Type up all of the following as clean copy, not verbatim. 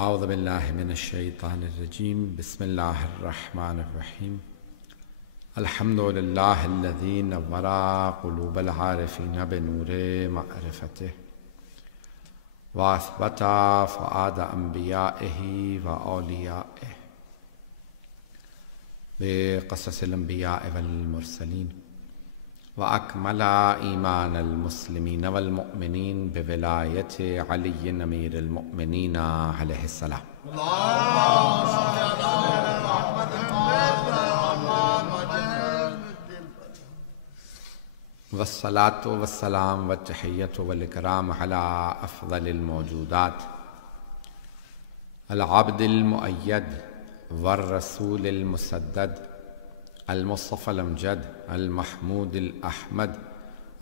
اعوذ باللہ من الشیطان الرجیم بسم اللہ الرحمن الرحیم الحمد للہ الذی نور قلوب العارفین بنور معرفتہ واثبت فؤاد انبیائہ واولیائہ بقصص الانبیاء والمرسلین وأكمل إيمان المسلمين والمؤمنين بولاية علي أمير المؤمنين عليه السلام. والصلاة والسلام والتحية والإكرام على أفضل الموجودات العبد المؤيد والرسول المسدد المصطفى الأمجد المحمود الأحمد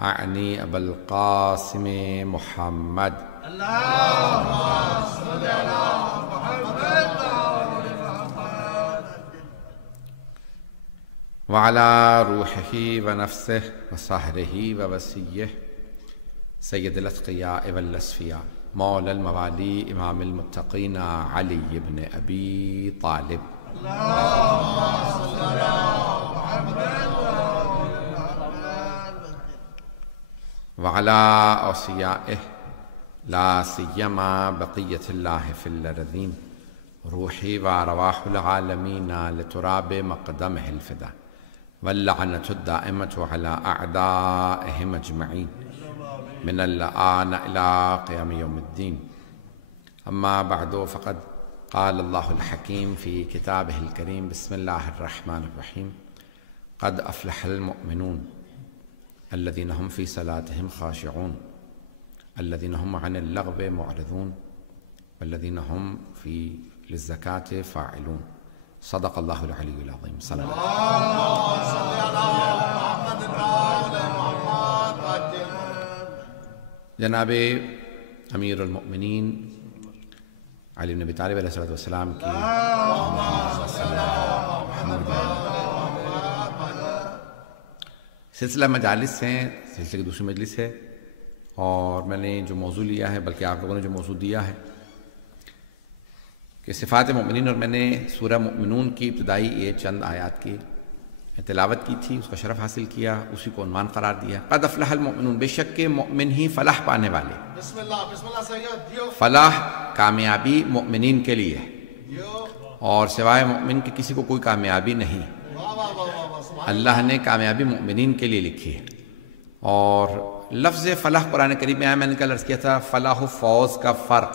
أعني أبا القاسم محمد اللهم صل على محمد وعلى روحه ونفسه وصهره ووسيه سيد الأتقياء والأصفياء مولى الموالي إمام المتقين علي بن أبي طالب اللهم صل على وعلى أوصيائه لا سيما بقية الله في الأرضين روحي وأرواح العالمين لتراب مقدمه الفدا واللعنة الدائمة على أعدائهم أجمعين من الآن إلى قيام يوم الدين. أما بعد فقد قال الله الحكيم في كتابه الكريم بسم الله الرحمن الرحيم قد أفلح المؤمنون الذين هم في صلاتهم خاشعون الذين هم عن اللغو معرضون والذين هم للزكاة فاعلون. صدق الله العلي العظيم. صلى الله عليه وسلم. جناب امیر المؤمنین علی بن ابی طالب علیہ السلام کی سلسلہ مجالس ہیں، سلسلے کی دوسری مجلس ہے، اور میں نے جو موضوع لیا ہے، بلکہ آپ لوگوں نے جو موضوع دیا ہے کہ صفات مؤمنین، اور میں نے سورہ مؤمنون کی ابتدائی یہ چند آیات کی تلاوت کی تھی، اس کا شرف حاصل کیا، اسی کو عنوان قرار دیا قد افلح المؤمنون، بے شک کہ مؤمن ہی فلاح پانے والے. بسم اللہ سید. فلاح کامیابی مؤمنین کے لیے ہے، اور سوائے مؤمن کے کسی کو کوئی کامیابی نہیں. اللہ نے کامیابی مؤمنین کے لیے لکھی ہے. اور لفظ فلاح قرآن کریم میں آیا، میں نے کل عرض کیا تھا فلاح و فوز کا فرق،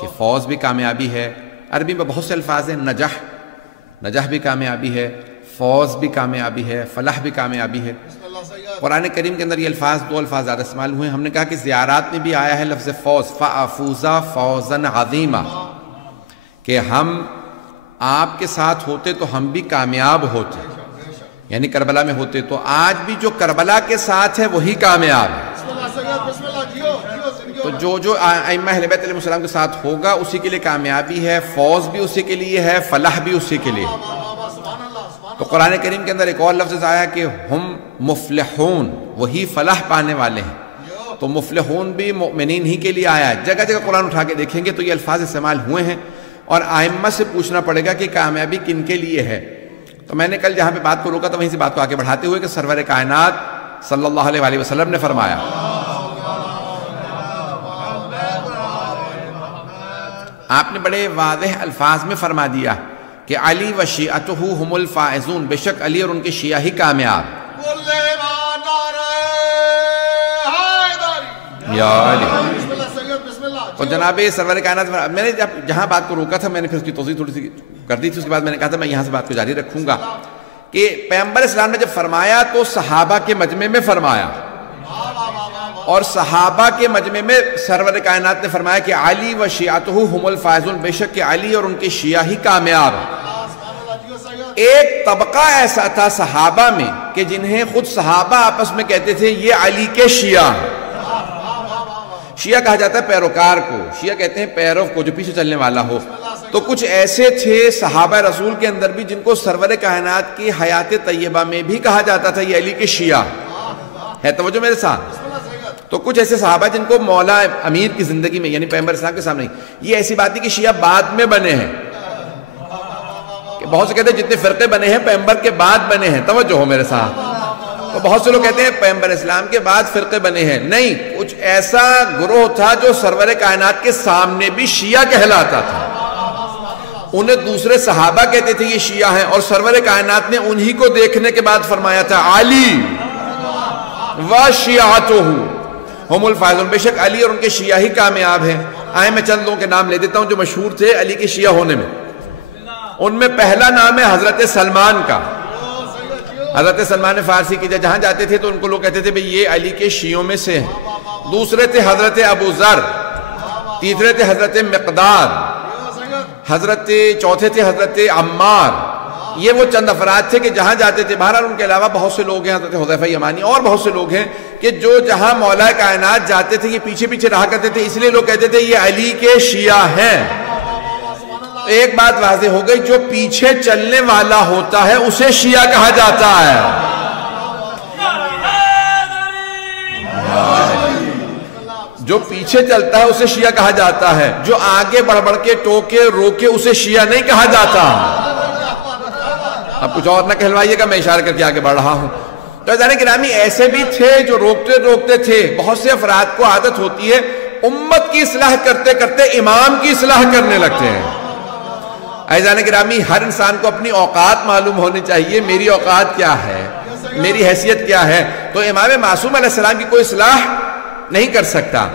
کہ فوز بھی کامیابی ہے. عربی میں بہت سے الفاظ ہیں، نجاح بھی کامیابی ہے، فوز بھی کامیابی ہے، فلاح بھی کامیابی ہے. قرآن کریم کے اندر یہ دو الفاظ زیادہ استعمال ہوئے ہیں. ہم نے کہا کہ زیارات میں بھی آیا ہے لفظ فوز، فَأَفُوزَ فَوْزًا عَظِيمًا، کہ ہم آپ کے ساتھ ہوتے تو ہم بھی کامیاب ہوتے، یعنی کربلا میں ہوتے تو آج بھی جو کربلا کے ساتھ ہے وہی کامیاب ہے. تو جو ائمہ اہل بیت علیہ السلام کے ساتھ ہوگا اسی کے لیے کامیابی ہے، فوز بھی اسی کے لیے ہے، فلاح بھی اسی کے لیے. تو قرآن کریم کے اندر ایک اور لفظ آیا کہ ہم مفلحون، وہی فلاح پانے والے ہیں. تو مفلحون بھی مؤمنین ہی کے لیے آیا ہے. جگہ جگہ قرآن اٹھا کے دیکھیں گے تو یہ الفاظ استعمال ہوئے ہیں، اور ائمہ سے پوچھنا پڑے گا کہ کامیابی کن کے لیے ہے. تو میں نے کل جہاں پہ بات کو روکا تھا وہیں سے بات کو آگے بڑھاتے ہوئے کہ سرور کائنات صلی اللہ علیہ وسلم نے فرمایا، آپ نے بڑے واضح الفاظ میں فرما دیا کہ علی و شیعتہ ہم الفائزون، بے شک علی اور ان کے شیعہ ہی کامیاب. یا علی. اور جناب سرور کائنات، میں نے جہاں بات کو روکا تھا میں نے پھر اس کی توضیح تھوڑی سی کر دی تھی. اس کے بعد میں نے کہا تھا میں یہاں سے بات کو جاری رکھوں گا کہ پیغمبر اسلام نے جب فرمایا تو صحابہ کے مجمع میں فرمایا، اور صحابہ کے مجمع میں سرور کائنات نے فرمایا کہ علی و شیعتہ ہم الفائزون، بے شک کہ علی اور ان کے شیعہ ہی کامیاب ہیں. ایک طبقہ ایسا تھا صحابہ میں کہ جنہیں خود صحابہ آپس میں کہتے تھے یہ علی کے شیعہ ہیں. شیعہ کہا جاتا ہے پیروکار کو، شیعہ کہتے ہیں پیرو کو جو پیچھے چلنے والا ہو. تو کچھ ایسے تھے صحابہ رسول کے اندر بھی جن کو سرور کائنات کی حیات طیبہ میں بھی کہا جاتا تھا یہ علی کے شیعہ ہے. توجہ میرے ساتھ. تو کچھ ایسے صحابہ جن کو مولا امیر کی زندگی میں یعنی پیغمبر اسلام کے سامنے، یہ ایسی بات نہیں کہ شیعہ بعد میں بنے ہیں، کہ بہت سے کہتے ہیں جتنے فرقے بنے ہیں پیغمبر کے بعد بنے ہیں، توجہ ہو میرے ساتھ، تو بہت سے لوگ کہتے ہیں پیغمبر اسلام کے بعد فرقے بنے ہیں، نہیں، کچھ ایسا گروہ تھا جو سرور کائنات کے سامنے بھی شیعہ کہلاتا تھا، انہیں دوسرے صحابہ کہتے تھے یہ شیعہ ہیں، اور سرور کائنات نے انہی کو دیکھنے کے بعد فرمایا تھا علی وشیعتہ ہم الفائزون، بے شک علی اور ان کے شیعہ ہی کامیاب ہیں۔ آئے میں چند لوگوں کے نام لے دیتا ہوں جو مشہور تھے علی کے شیعہ ہونے میں۔ ان میں پہلا نام ہے حضرت سلمان کا۔ حضرت سلمان فارسی کی جہاں جاتے تھے تو ان کو لوگ کہتے تھے بھئی یہ علی کے شیعوں میں سے ہیں۔ دوسرے تھے حضرت ابو ذر، تیسرے تھے حضرت مقداد، چوتھے تھے حضرت عمار۔ یہ وہ چند افراد تھے کہ جہاں جاتے تھے، بہرحال ان کے علاوہ بہت سے لوگ ہیں، حضرت حذیفہ یمانی اور بہت سے لوگ ہیں کہ جو جہاں مولا کائنات جاتے تھے یہ پیچھے پیچھے رہا کرتے تھے، اس لیے لوگ کہتے تھے یہ علی کے شیعہ ہیں۔ ایک بات واضح ہو گئی، جو پیچھے چلنے والا ہوتا ہے اسے شیعہ کہا جاتا ہے۔ جو پیچھے چلتا ہے اسے شیعہ کہا جاتا ہے، جو آگے بڑھ بڑھ کے ٹوکے روکے اسے شیعہ نہیں کہا جاتا۔ اب کچھ اور نہ کہلوائیے گا، میں اشارہ کر کے آگے بڑھ رہا ہوں۔ تو عزیزان گرامی ایسے بھی تھے جو روکتے تھے۔ بہت سے افراد کو عادت ہوتی ہے امت کی اصلاح کرتے کرتے امام کی اصلاح کرنے لگتے ہیں۔ عزیزان گرامی ہر انسان کو اپنی اوقات معلوم ہونی چاہیے، میری اوقات کیا ہے، میری حیثیت کیا ہے۔ تو امام معصوم علیہ السلام کی کوئی اصلاح نہیں کر سکتا۔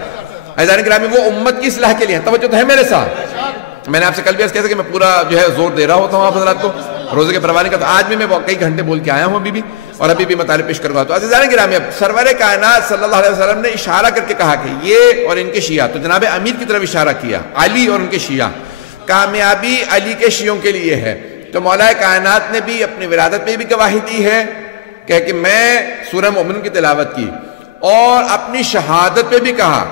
عزیزان گرامی وہ امت کی اصلاح کے لیے، توجہ تو ہے میرے ساتھ۔ میں نے آپ سے کل بھی عرض کیا تھا کہ میں پورا جو ہے زور دے رہا ہوتا ہوں آپ حضرات کو روزے کے پروانے کا، تو آج بھی میں کئی گھنٹے بول کے آیا ہوں ابھی بھی، اور ابھی بھی مطالب پیش کروں گا۔ تو عزیزان گرامی اب سرور کائنات صلی اللہ علیہ وسلم نے اشارہ کر کے کہا کہ یہ اور ان کے شیعہ، تو جناب امیر کی طرف اشارہ کیا، علی اور ان کے شیعہ، کامیابی علی کے شیعوں کے لیے ہے۔ تو مولا کائنات نے بھی اپنی ولادت میں بھی گواہی دی ہے کہ میں سورہ مومن کی تلاوت کی، اور اپنی شہادت پہ بھی کہا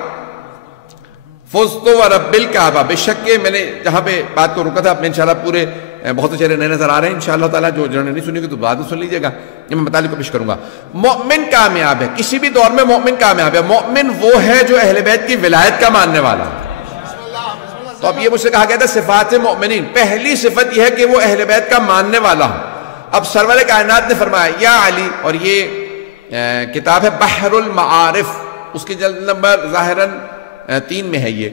فزت ورب الکعبہ، بے شک کہ میں نے جہاں پہ بات کو رکا تھا، اپنے انشاءاللہ پورے بہت سے چہرے نئے نظر آ رہے ہیں انشاءاللہ تعالیٰ، جو جنہوں نے نہیں سنی گے تو بعد میں سن لیجئے گا، یہ میں مطالب کو پیش کروں گا۔ مومن کامیاب ہے، کسی بھی دور میں مومن کامیاب ہے۔ مومن وہ ہے جو اہل بیت کی ولایت کا ماننے والا۔ تو اب یہ مجھ سے کہا گیا تھا صفات مومنین، پہلی صفت یہ ہے کہ وہ اہل بیت کا ماننے والا ہو۔ اب سرور کائنات نے فرمایا یا علی، اور یہ کتاب ہے بحر المعارف، اس کی جلد نمبر ظاہراً 3 میں ہے یہ،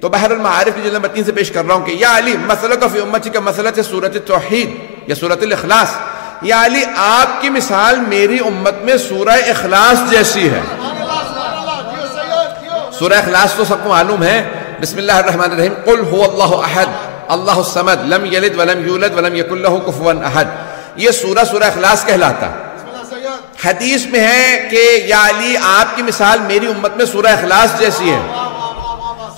تو بحر المعارف کی جلد نمبر 3 سے پیش کر رہا ہوں کہ یا علی مسلک فی امتی کا مسلک ہے سورۃ توحید یا سورۃ الاخلاص، یا علی آپ کی مثال میری امت میں سورہ اخلاص جیسی ہے۔ سورہ اخلاص تو سب کو معلوم ہے، بسم اللہ الرحمن الرحیم، قل هو اللہ احد اللہ الصمد لم یلد ولم یولد ولم یکن له کفوا احد، یہ سورہ اخلاص کہلاتا۔ حدیث میں ہے کہ یا علی آپ کی مثال میری امت میں سورہ اخلاص جیسی ہے۔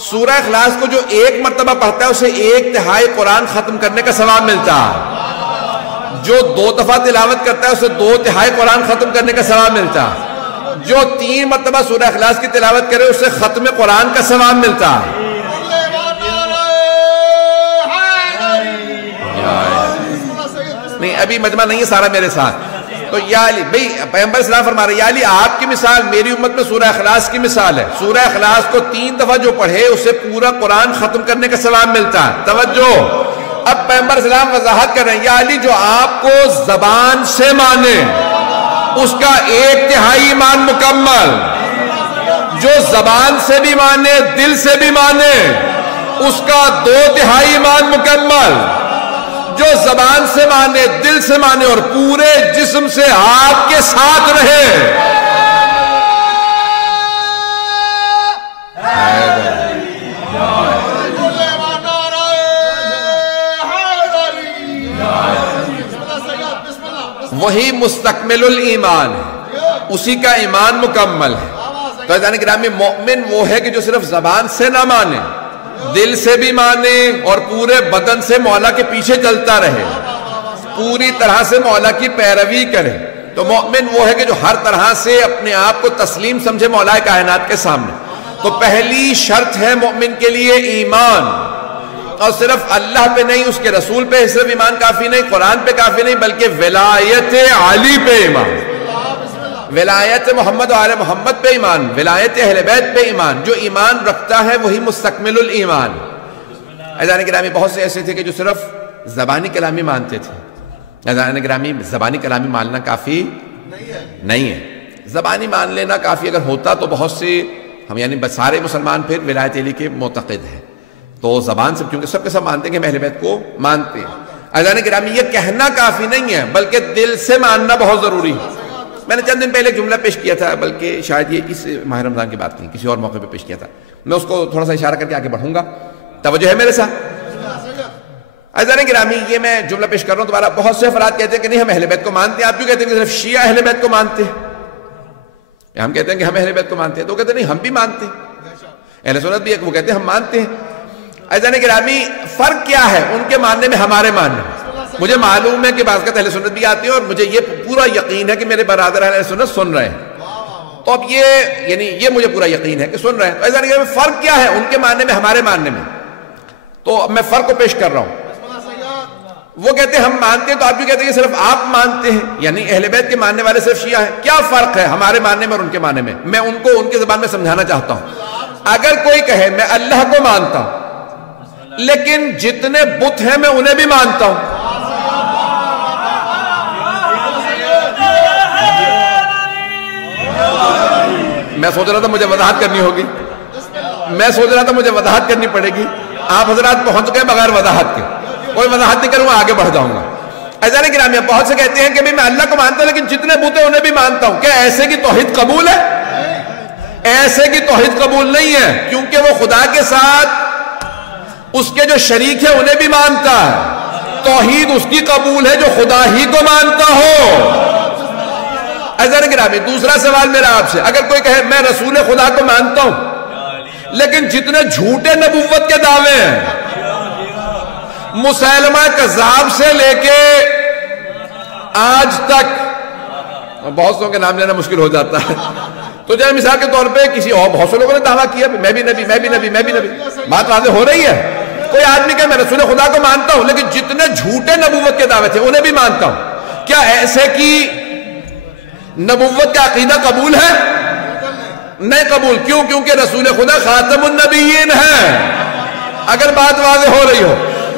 سورہ اخلاص کو جو ایک مرتبہ پڑھتا ہے اسے 1/3 قرآن ختم کرنے کا ثواب ملتا ہے، جو 2 دفعہ تلاوت کرتا ہے اسے 2/3 قرآن ختم کرنے کا ثواب ملتا ہے، جو 3 مرتبہ سورہ اخلاص کی تلاوت کرے اسے ختم قرآن کا ثواب ملتا ہے۔ نہیں ابھی مجمع نہیں ہے سارا میرے ساتھ، تو یا علی بھئی پیغمبر اسلام فرما رہے یا علی آپ کی مثال میری امت میں سورہ اخلاص کی مثال ہے۔ سورہ اخلاص کو 3 دفعہ جو پڑھے اسے پورا قرآن ختم کرنے کا ثواب ملتا ہے۔ توجہ، اب پیغمبر اسلام وضاحت کر رہے ہیں یا علی جو آپ کو زبان سے مانے اس کا 1/3 ایمان مکمل، جو زبان سے بھی مانے دل سے بھی مانے اس کا 2/3 ایمان مکمل، جو زبان سے مانے دل سے مانے اور پورے جسم سے آپ کے ساتھ رہے۔ وہی مستکمل الایمان ہے، اسی کا ایمان مکمل ہے۔ تو عزیزان گرامی مومن وہ ہے کہ جو صرف زبان سے نہ مانے، دل سے بھی مانے اور پورے بدن سے مولا کے پیچھے چلتا رہے، پوری طرح سے مولا کی پیروی کرے۔ تو مومن وہ ہے کہ جو ہر طرح سے اپنے آپ کو تسلیم سمجھے مولا کائنات کے سامنے۔ تو پہلی شرط ہے مومن کے لیے ایمان، اور صرف اللہ پہ نہیں، اس کے رسول پہ صرف ایمان کافی نہیں، قرآن پہ کافی نہیں، بلکہ ولایت علی پہ ایمان۔ ولایت محمد و آل محمد پہ ایمان، ولایت اہل بیت پہ ایمان. جو ایمان رکھتا ہے وہی مستکمل الایمان. عزیزان گرامی بہت سے ایسے تھے کہ جو صرف زبانی کلامی مانتے تھے. عزیزان گرامی زبانی کلامی ماننا کافی نہیں ہے. زبانی مان لینا کافی اگر ہوتا تو بہت سے ہم یعنی سارے مسلمان پھر ولایت علی کے معتقد ہیں. تو زبان سے کیونکہ سب کے سب مانتے ہیں کہ ہم اہل بیت کو مانتے ہیں. عزیزان گرامی یہ کہنا کافی نہیں ہے بلکہ دل سے ماننا بہت ضروری ہے. میں نے چند دن پہلے جملہ پیش کیا تھا، بلکہ شاید یہ اس ماہ رمضان کی بات نہیں، کسی اور موقع پہ پیش کیا تھا. میں اس کو تھوڑا سا اشارہ کر کے آگے بڑھوں گا. توجہ ہے میرے ساتھ؟ عزیزان گرامی یہ میں جملہ پیش کر رہا ہوں دوبارہ. بہت سے افراد کہتے ہیں کہ نہیں ہم اہل بیت کو مانتے ہیں. آپ کیوں کہتے ہیں کہ صرف شیعہ اہل بیت کو مانتے ہیں؟ ہم کہتے ہیں کہ ہم اہل بیت کو مانتے ہیں تو کہتے ہیں نہیں ہم بھی مانتے ہیں. اہل سنت بھی ہے کہ وہ کہتے ہیں ہم مانتے ہیں. عزیزان گرامی فرق کیا ہے ان کے ماننے میں ہمارے ماننے میں؟ مجھے معلوم ہے کہ بعض اہل سنت بھی آتی ہیں اور مجھے یہ پورا یقین ہے کہ میرے برادر اہل سنت سن رہے ہیں. تو اب یہ مجھے پورا یقین ہے کہ سن رہے ہیں. تو عزیزان گرامی فرق کیا ہے ان کے ماننے میں ہمارے ماننے میں؟ تو اب میں فرق کو پیش کر رہا ہوں. وہ کہتے ہیں ہم مانتے ہیں تو آپ بھی کہتے ہیں کہ صرف آپ مانتے ہیں، یعنی اہل بیت کے ماننے والے صرف شیعہ ہیں. کیا فرق ہے ہمارے ماننے میں اور ان کے ماننے میں؟ میں ان کو ان کی زبان میں سمجھانا چاہتا ہوں. اگر کوئی کہے میں اللہ کو مانتا ہوں لیکن جتنے بت ہیں میں انہیں بھی مانتا ہوں، میں سوچ رہا تھا مجھے وضاحت کرنی ہوگی، میں سوچ رہا تھا مجھے وضاحت کرنی پڑے گی. آپ حضرات پہنچ گئے بغیر وضاحت کے. کوئی وضاحت نہیں کروں گا، آگے بڑھ جاؤں گا. عزیزان گرامی بہت سے کہتے ہیں کہ میں اللہ کو مانتا ہوں لیکن جتنے بت ہیں انہیں بھی مانتا ہوں. کیا ایسے کی توحید قبول ہے؟ ایسے کی توحید قبول نہیں ہے، کیونکہ وہ خدا کے ساتھ اس کے جو شریک ہیں انہیں بھی مانتا ہے. توحید اس کی قبول ہے جو خدا ہی کو مانتا ہو. عزیزان گرامی دوسرا سوال میرا آپ سے، اگر کوئی کہے میں رسول خدا کو مانتا ہوں لیکن جتنے جھوٹے نبوت کے دعوے ہیں مسیلمہ کذاب سے لے کے آج تک، بہت سو کے نام لینا مشکل ہو جاتا ہے تو جیسے مثال کے طور پہ کسی اور بہت سے لوگوں نے دعویٰ کیا میں بھی نبی میں بھی نبی میں بھی نبی. بات واضح ہو رہی ہے. کوئی آدمی کہ میں رسول خدا کو مانتا ہوں لیکن جتنے جھوٹے نبوت کے دعوے تھے انہیں بھی مانتا ہوں. کیا ایسے کی نبوت کا عقیدہ قبول ہے؟ نہیں قبول. کیوں؟ کیونکہ رسول خدا خاتم النبیین ہے. اگر بات واضح ہو رہی ہو.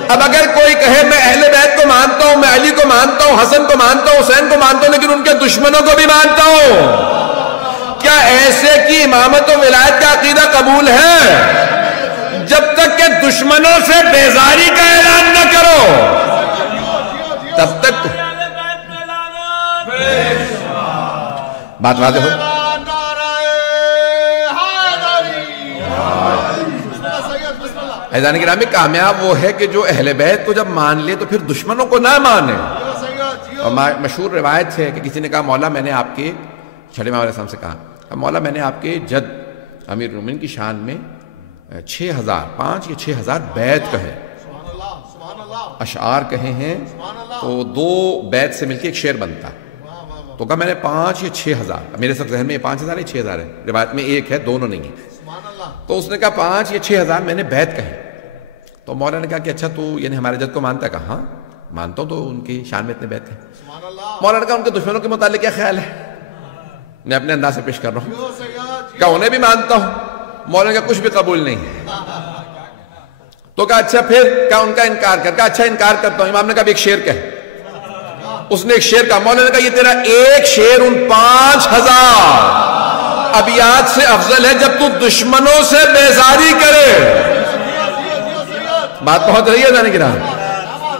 اب اگر کوئی کہے میں اہل بیت کو مانتا ہوں، میں علی کو مانتا ہوں، حسن کو مانتا ہوں، حسین کو مانتا ہوں لیکن ان کے دشمنوں کو بھی مانتا ہوں، کیا ایسے کی امامت و ولایت کا عقیدہ قبول ہے؟ جب تک کہ دشمنوں سے بیزاری کا اعلان نہ کرو تب تک بات واضح ہو. عزیزان گرامی کامیاب وہ ہے کہ جو اہل بیت کو جب مان لے تو پھر دشمنوں کو نہ مانے. اور مشہور روایت ہے کہ کسی نے کہا مولا میں نے آپ کے چھڑے امام علیہ السلام سے کہا مولا میں نے آپ کے جد امیر المومنین کی شان میں 5 یا 6,000 بیت کہے، اشعار کہے ہیں تو 2 بیت سے مل کے ایک شعر بنتا. تو کہا میں نے 5 یا 6,000، میرے سب ذہن میں 5,000 یا 6,000 ہے، روایت میں ایک ہے دونوں نہیں ہے. تو اس نے کہا 5 یا 6,000 میں نے بیت کہے. تو مولا نے کہا کہ اچھا تو یعنی ہمارے جد کو مانتا ہے؟ کہا ہاں مانتا ہوں، تو ان کی شان میں اتنے بیت ہیں. مولا نے کہا ان کے دشمنوں کے متعلق کیا خیال ہے؟ میں اپنے انداز سے پیش کر رہا ہوں. کہا انہیں بھی مانتا ہوں. مولا نے کہا کچھ بھی قبول نہیں ہے. تو کہا اچھا پھر؟ کہا ان کا انکار کر. کہا اچھا انکار کرتا ہوں. امام نے کہا ایک شعر کہے. اس نے ایک شعر کہا. مولا نے کہا یہ تیرا ایک شعر ان 5,000 ابیات سے افضل ہے جب تو دشمنوں سے بیزاری کرے. بات پہنچ رہی ہے عزیزان گرامی؟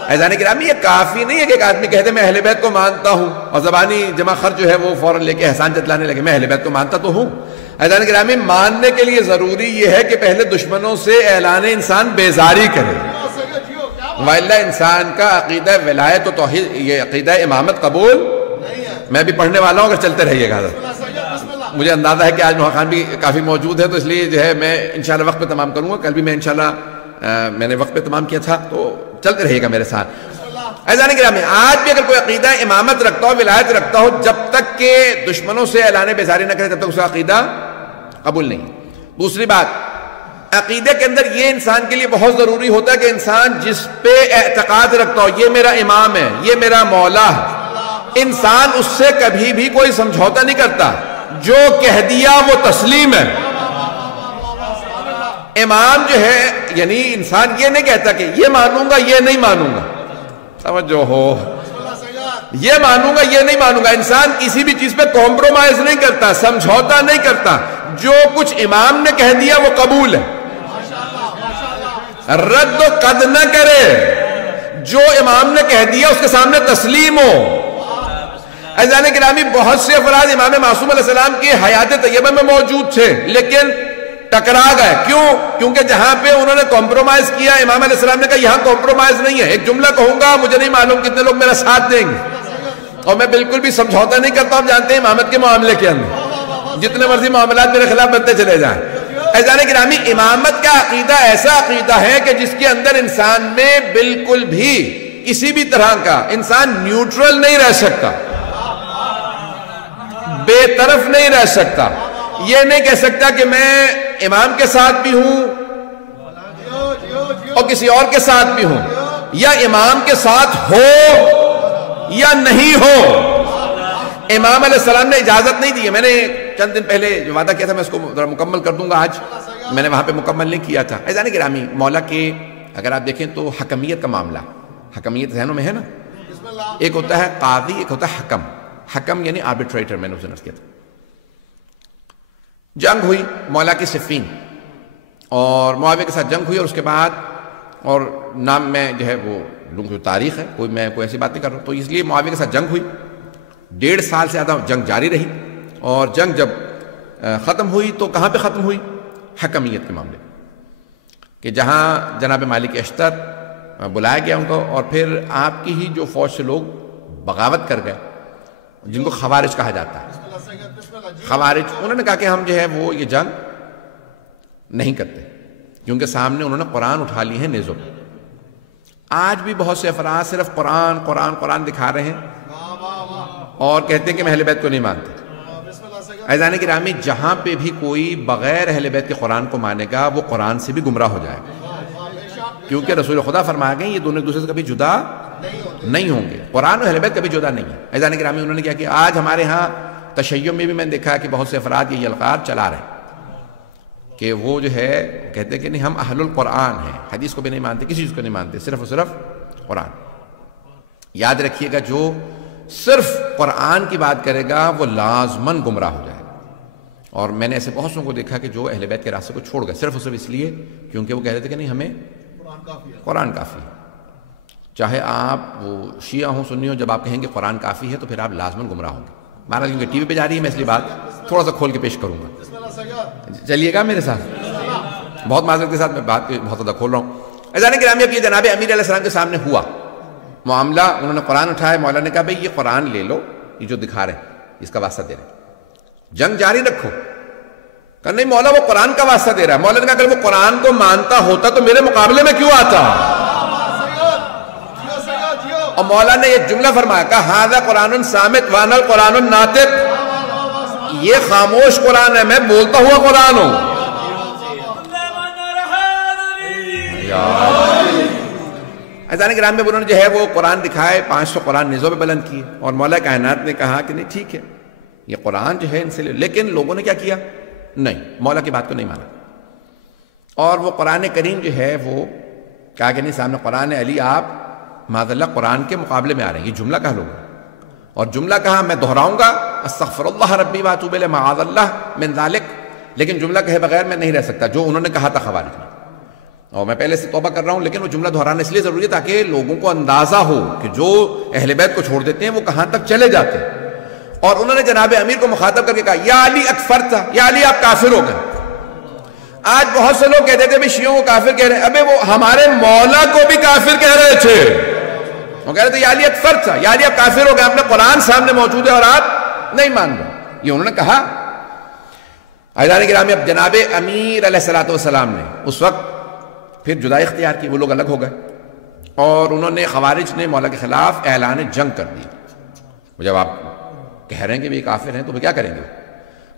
عزیزان گرامی یہ کافی نہیں ہے کہ ایک آدمی کہتے میں اہل بیت کو مانتا ہوں اور زبانی جمع خرچ جو ہے وہ فوراً لے کے احسان جتلانے لگے میں اہل بیت کو مانتا تو ہوں. عزیزان گرامی ماننے کے لیے ضروری یہ ہے کہ پہلے دشمنوں سے اعلان انسان بیزاری کرے. وَإِلَّا انسان کا عقیدہ ولایت و توحید یہ عقیدہ امامت قبول. میں بھی پڑھنے والا ہوں، اگر چلتے رہیے گا. مجھے اندازہ ہے کہ آج محققان بھی کافی موجود ہے تو اس لیے جو ہے میں انشاءاللہ وقت پہ تمام کروں گا. کل بھی میں انشاءاللہ میں نے وقت پہ تمام کیا تھا تو چلتے رہیے گا میرے ساتھ. عزیزان گرامی آج بھی اگر کوئی عقیدہ امامت رکھتا ہو ولایت رکھتا ہو جب تک کہ دشمنوں سے اعلان بیزاری نہ کرے تب تک اس کا عقیدہ قبول نہیں. دوسری بات عقیدے کے اندر یہ انسان کے لیے بہت ضروری ہوتا ہے کہ انسان جس پہ اعتقاد رکھتا ہو یہ میرا امام ہے، یہ میرا مولا ہے، انسان اس سے کبھی بھی کوئی سمجھوتا نہیں کرتا، جو کہہ دیا وہ تسلیم ہے۔ امام جو ہے یعنی انسان یہ نہیں کہتا کہ یہ مانوں گا یہ نہیں مانوں گا، سمجھو ہو، یہ مانوں گا یہ نہیں مانوں گا۔ انسان کسی بھی چیز پہ کمپرومائز نہیں کرتا، سمجھوتا نہیں کرتا، جو کچھ امام نے کہہ دیا وہ قبول ہے، رد و قد نہ کرے، جو امام نے کہہ دیا اس کے سامنے تسلیم ہو۔ عزیزان گرامی، بہت سے افراد امام معصوم علیہ السلام کی حیات طیبہ میں موجود تھے لیکن ٹکرا گئے، کیوں؟ کیونکہ جہاں پہ انہوں نے کمپرومائز کیا، امام علیہ السلام نے کہا یہاں کمپرومائز نہیں ہے، ایک جملہ کہوں گا مجھے نہیں معلوم کتنے لوگ میرا ساتھ دیں گے، اور میں بالکل بھی سمجھوتا نہیں کرتا ہوں، جانتے ہیں امامت کے معاملے کے اندر جتنے مرضی معاملات میرے خلاف بنتے چلے جائیں۔ عزیزان گرامی، امامت کا عقیدہ ایسا عقیدہ ہے کہ جس کے اندر انسان میں بالکل بھی کسی بھی طرح کا انسان نیوٹرل نہیں رہ سکتا، بے طرف نہیں رہ سکتا، یہ نہیں کہہ سکتا کہ میں امام کے ساتھ بھی ہوں اور کسی اور کے ساتھ بھی ہوں، یا امام کے ساتھ ہو یا نہیں ہو۔ امام علیہ السلام نے اجازت نہیں دی ہے، میں نے چند دن پہلے جو وعدہ کیا تھا میں اس کو مکمل کر دوں گا، آج میں نے وہاں پہ مکمل نہیں کیا تھا۔ عزیزان گرامی، مولا کے اگر آپ دیکھیں تو حکمیت کا معاملہ، حکمیت ذہنوں میں ہے نا، ایک ہوتا ہے قاضی، ایک ہوتا ہے حکم۔ حکم یعنی آربیٹریٹر، میں نے اسے نص کیا تھا۔ جنگ ہوئی مولا کی صفین، اور معاویہ کے ساتھ جنگ ہوئی، اور اس کے بعد، اور نام میں جو ہے وہ لوگوں کی تاریخ ہے، میں کوئی ایسی بات نہیں کر رہا ہوں، تو اس لیے معاویہ کے ساتھ جنگ ہوئی، 1.5 سال سے زیادہ جنگ جاری رہی، اور جنگ جب ختم ہوئی تو کہاں پہ ختم ہوئی؟ حکمیت کے معاملے، کہ جہاں جناب مالک اشتر بلایا گیا ان کو، اور پھر آپ کی ہی جو فوج سے لوگ بغاوت کر گئے، جن کو خوارج کہا جاتا ہے، خوارج، انہوں نے کہا کہ ہم جو ہے وہ یہ جنگ نہیں کرتے، کیونکہ سامنے انہوں نے قرآن اٹھا لی ہیں نیزوں پہ۔ آج بھی بہت سے افراد صرف قرآن قرآن قرآن دکھا رہے ہیں اور کہتے ہیں کہ میں اہل بیت کو نہیں مانتے۔ عزیزان گرامی، جہاں پہ بھی کوئی بغیر اہل بیت کے قرآن کو مانے گا وہ قرآن سے بھی گمراہ ہو جائے گا، کیونکہ رسول خدا فرما گئے یہ دونوں ایک دوسرے سے کبھی جدا نہیں ہوں گے، قرآن اور اہل بیت کبھی جدا نہیں ہے۔ عزیزان گرامی، انہوں نے کیا کہ آج ہمارے ہاں تشیع میں بھی میں نے دیکھا کہ بہت سے افراد یہ القاب چلا رہے ہیں کہ وہ جو ہے کہتے ہیں کہ نہیں ہم اہل القرآن ہیں، حدیث کو بھی نہیں مانتے، کسی چیز کو نہیں مانتے، صرف اور صرف قرآن۔ یاد رکھیے گا، جو صرف قرآن کی بات کرے گا وہ لازماً گمراہ ہو جائے گا، اور میں نے ایسے بہت سوں کو دیکھا کہ جو اہل بیت کے راستے کو چھوڑ گئے صرف اور صرف اس لیے کیونکہ وہ کہہ رہے تھے کہ نہیں ہمیں قرآن کافی ہے۔ چاہے آپ وہ شیعہ ہوں سنی ہوں، جب آپ کہیں گے قرآن کافی ہے تو پھر آپ لازماً گمراہ ہوں گے۔ مہاراج کیونکہ ٹی وی پہ جا رہی ہے، میں اس لیے بات تھوڑا سا کھول کے پیش کروں گا، چلیے گا میرے ساتھ، بہت معذرت کے ساتھ میں بات بہت زیادہ کھول رہا ہوں۔ عزیزان گرامی، اب یہ جناب امیر علیہ السلام کے سامنے ہوا معاملہ، انہوں نے قرآن اٹھایا، مولا نے کہا بھئی یہ قرآن لے لو، یہ جو دکھا رہے ہیں اس کا واسطہ دے رہے ہیں، جنگ جاری رکھو۔ کہا نہیں مولا وہ قرآن کا واسطہ دے رہا ہے۔ مولا نے کہا اگر وہ قرآن کو مانتا ہوتا تو میرے مقابلے میں کیوں آتا؟ اور مولا نے یہ جملہ فرمایا، کہا ھذا قرآن صامت وانا القرآن الناطق، یہ خاموش قرآن ہے، میں بولتا ہوا قرآن ہوں۔ عزیزان گرامی، انہوں نے جو ہے وہ قرآن دکھائے، 500 قرآن نیزوں پہ بلند کیے، اور مولا کائنات نے کہا کہ نہیں ٹھیک ہے یہ قرآن جو ہے ان سے لے، لیکن لوگوں نے کیا کیا؟ نہیں، مولا کی بات کو نہیں مانا، اور وہ قرآن کریم جو ہے وہ کہا کہ نہیں سامنے قرآن علی آپ معاذ اللہ قرآن کے مقابلے میں آ رہے ہیں، یہ جملہ کہا لوگوں، اور جملہ کہا میں دہراؤں گا استغفر اللہ ربی واتوب الیہ معاذ اللہ من ذالک، لیکن جملہ کہے بغیر میں نہیں رہ سکتا جو انہوں نے کہا تھا خوارج میں، اور میں پہلے سے توبہ کر رہا ہوں، لیکن وہ جملہ دہرانا اس لیے ضروری ہے تاکہ لوگوں کو اندازہ ہو کہ جو اہل بیت کو چھوڑ دیتے ہیں وہ کہاں تک چلے جاتے ہیں۔ اور انہوں نے جناب امیر کو مخاطب کر کے کہا یا علی اکفرتا، یا علی آپ کافر ہو گئے۔ آج بہت سے لوگ کہتے تھے بھی شیعوں کو کافر کہہ رہے ہیں، ابے وہ ہمارے مولا کو بھی کافر کہہ رہے تھے، وہ کہہ رہے تھے یا علی اکفرتا، یا علی آپ کافر ہو گئے، اپنے قرآن سامنے موجود ہے اور آپ نہیں مان رہے، یہ انہوں نے کہا۔ عزیزان گرامی، اب جناب امیر علیہ السلام نے اس وقت پھر جدائی اختیار کی، وہ لوگ الگ ہو گئے، اور انہوں نے خوارج نے مولا کے خلاف اعلان جنگ کر دی۔ جب آپ کہہ رہے ہیں کہ یہ کافر ہیں تو وہ کیا کریں گے؟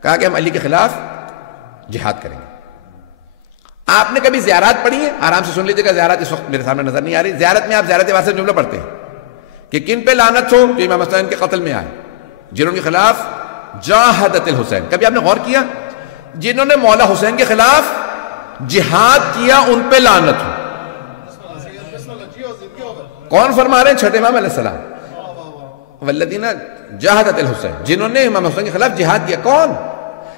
کہا کہ ہم علی کے خلاف جہاد کریں گے۔ آپ نے کبھی زیارات پڑھی ہیں؟ آرام سے سن لیجیے گا، زیارات اس وقت میرے سامنے نظر نہیں آ رہی، زیارت میں آپ زیارت واسطہ جملہ پڑھتے ہیں کہ کن پہ لعنت ہو؟ جو امام حسین کے قتل میں آئے، جنہوں کے خلاف جاہدت الحسین. کبھی آپ نے غور کیا؟ جنہوں نے مولا حسین کے خلاف جہاد کیا ان پہ لعنت ہو. کون فرما رہے ہیں؟ چھٹے امام علیہ السلام. والذین جاہدت الحسین، جنہوں نے امام حسین کے خلاف جہاد کیا. کون؟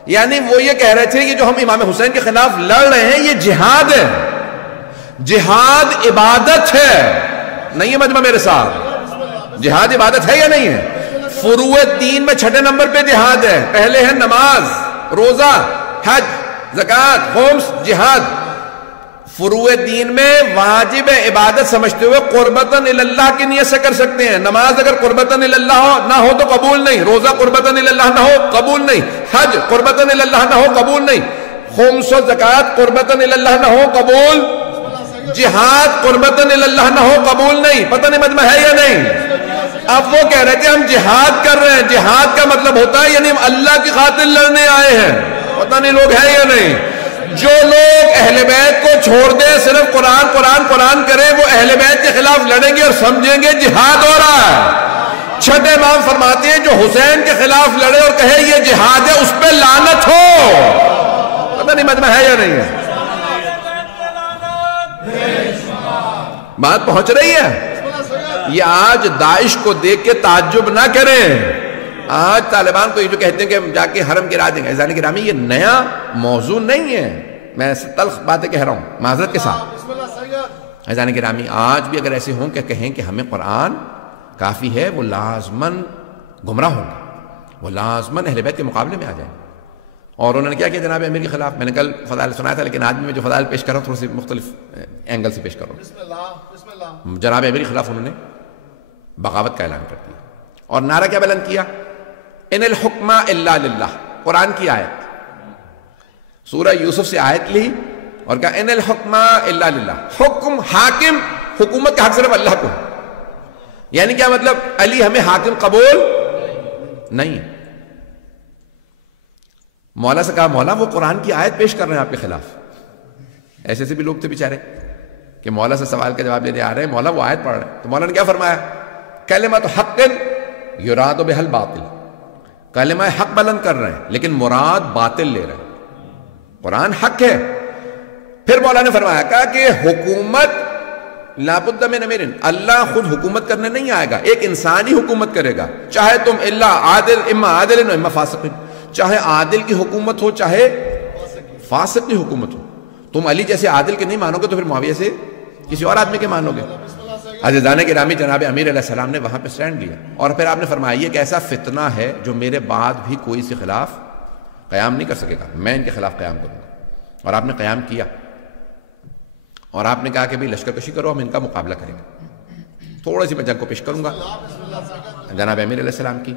یعنی وہ یہ کہہ رہے تھے کہ جو ہم امام حسین کے خلاف لڑ رہے ہیں یہ جہاد ہے. جہاد عبادت ہے. نہیں ہے مجمع میرے ساتھ؟ جہاد عبادت ہے یا نہیں ہے؟ فروع دین میں چھٹے نمبر پہ جہاد ہے. پہلے ہے نماز، روزہ، حج، زکوٰۃ، خمس، جہاد. فروع دین میں واجب عبادت سمجھتے ہوئے قربتاً اللہ کی نیت سے کر سکتے ہیں. نماز اگر قربتاً اللہ نہ ہو تو قبول نہیں. روزہ قربتاً اللہ نہ ہو قبول نہیں. حج قربتاً اللہ نہ ہو قبول نہیں. خمس و زکوٰۃ قربتاً اللہ نہ ہو قبول. جہاد قربتاً اللہ نہ ہو قبول نہیں. پتہ نہیں مجمع ہے یا نہیں؟ اب وہ کہہ رہے کہ ہم جہاد کر رہے ہیں. جہاد کا مطلب ہوتا ہے یعنی ہم اللہ کی خاطر لڑنے آئے ہیں. پتہ نہیں لوگ ہیں یا نہیں؟ جو لوگ اہل بیت کو چھوڑ دیں، صرف قرآن قرآن قرآن کریں، وہ اہل بیت کے خلاف لڑیں گے اور سمجھیں گے جہاد ہو رہا ہے. چھٹے امام فرماتے ہیں جو حسین کے خلاف لڑے اور کہے یہ جہاد ہے اس پہ لعنت ہو. پتہ نہیں مجمع ہے یا نہیں ہے؟ بات پہنچ رہی ہے؟ یہ آج داعش کو دیکھ کے تعجب نہ کریں. آج طالبان کو یہ جو کہتے ہیں کہ ہم جا کے حرم گرا دیں گے، عزیزان گرامی یہ نیا موضوع نہیں ہے. میں تلخ باتیں کہہ رہا ہوں معذرت کے ساتھ. عزیزان گرامی آج بھی اگر ایسے ہوں کہ کہیں کہ ہمیں قرآن کافی ہے، وہ لازماً گمراہ ہوں گے، وہ لازماً اہل بیت کے مقابلے میں آ جائیں. اور انہوں نے کیا کیا جناب امیر کے خلاف؟ میں نے کل فضائل سنایا تھا، لیکن آج میں جو فضائل پیش کر رہا ہوں تھوڑے سے مختلف اینگل سے پیش کر رہا ہوں. جناب امیر کے خلاف انہوں نے بغاوت کا اعلان کر دیا اور نعرہ کیا بلند کیا؟ ان الحکم الا للہ. قرآن کی آیت، سورہ یوسف سے آیت لی اور کہا ان الحکم الا للہ. حکم، حاکم، حکومت کا حق صرف اللہ کو ہے. یعنی کیا مطلب؟ علی ہمیں حاکم قبول نہیں. مولا سے کہا مولا وہ قرآن کی آیت پیش کر رہے ہیں آپ کے خلاف. ایسے سے بھی لوگ تھے بیچارے کہ مولا سے سوال کا جواب دینے آ رہے ہیں، مولا وہ آیت پڑھ رہے ہیں. تو مولا نے کیا فرمایا؟ کلمۃ حق یراد بہا الباطل. کلمہ حق بلند کر رہے ہیں لیکن مراد باطل لے رہے ہیں. قرآن حق ہے. پھر مولا نے فرمایا کہا کہ حکومت لابد من امیر، اللہ خود حکومت کرنے نہیں آئے گا، ایک انسان ہی حکومت کرے گا. چاہے تم اللہ عادل، اما عادل و اما فاسق، چاہے عادل کی حکومت ہو چاہے فاسق کی حکومت ہو. تم علی جیسے عادل کے نہیں مانو گے تو پھر معاویہ سے کسی اور آدمی کے مانو گے. عزیزان گرامی جناب امیر علیہ السلام نے وہاں پہ سٹینڈ لیا اور پھر آپ نے فرمایا یہ ایک ایسا فتنہ ہے جو میرے بعد بھی کوئی سے خلاف قیام نہیں کر سکے گا، میں ان کے خلاف قیام کروں گا. اور آپ نے قیام کیا اور آپ نے کہا کہ بھئی لشکر کشی کرو، ہم ان کا مقابلہ کریں گے. تھوڑا سی میں جنگ کو پیش کروں گا جناب امیر علیہ السلام کی.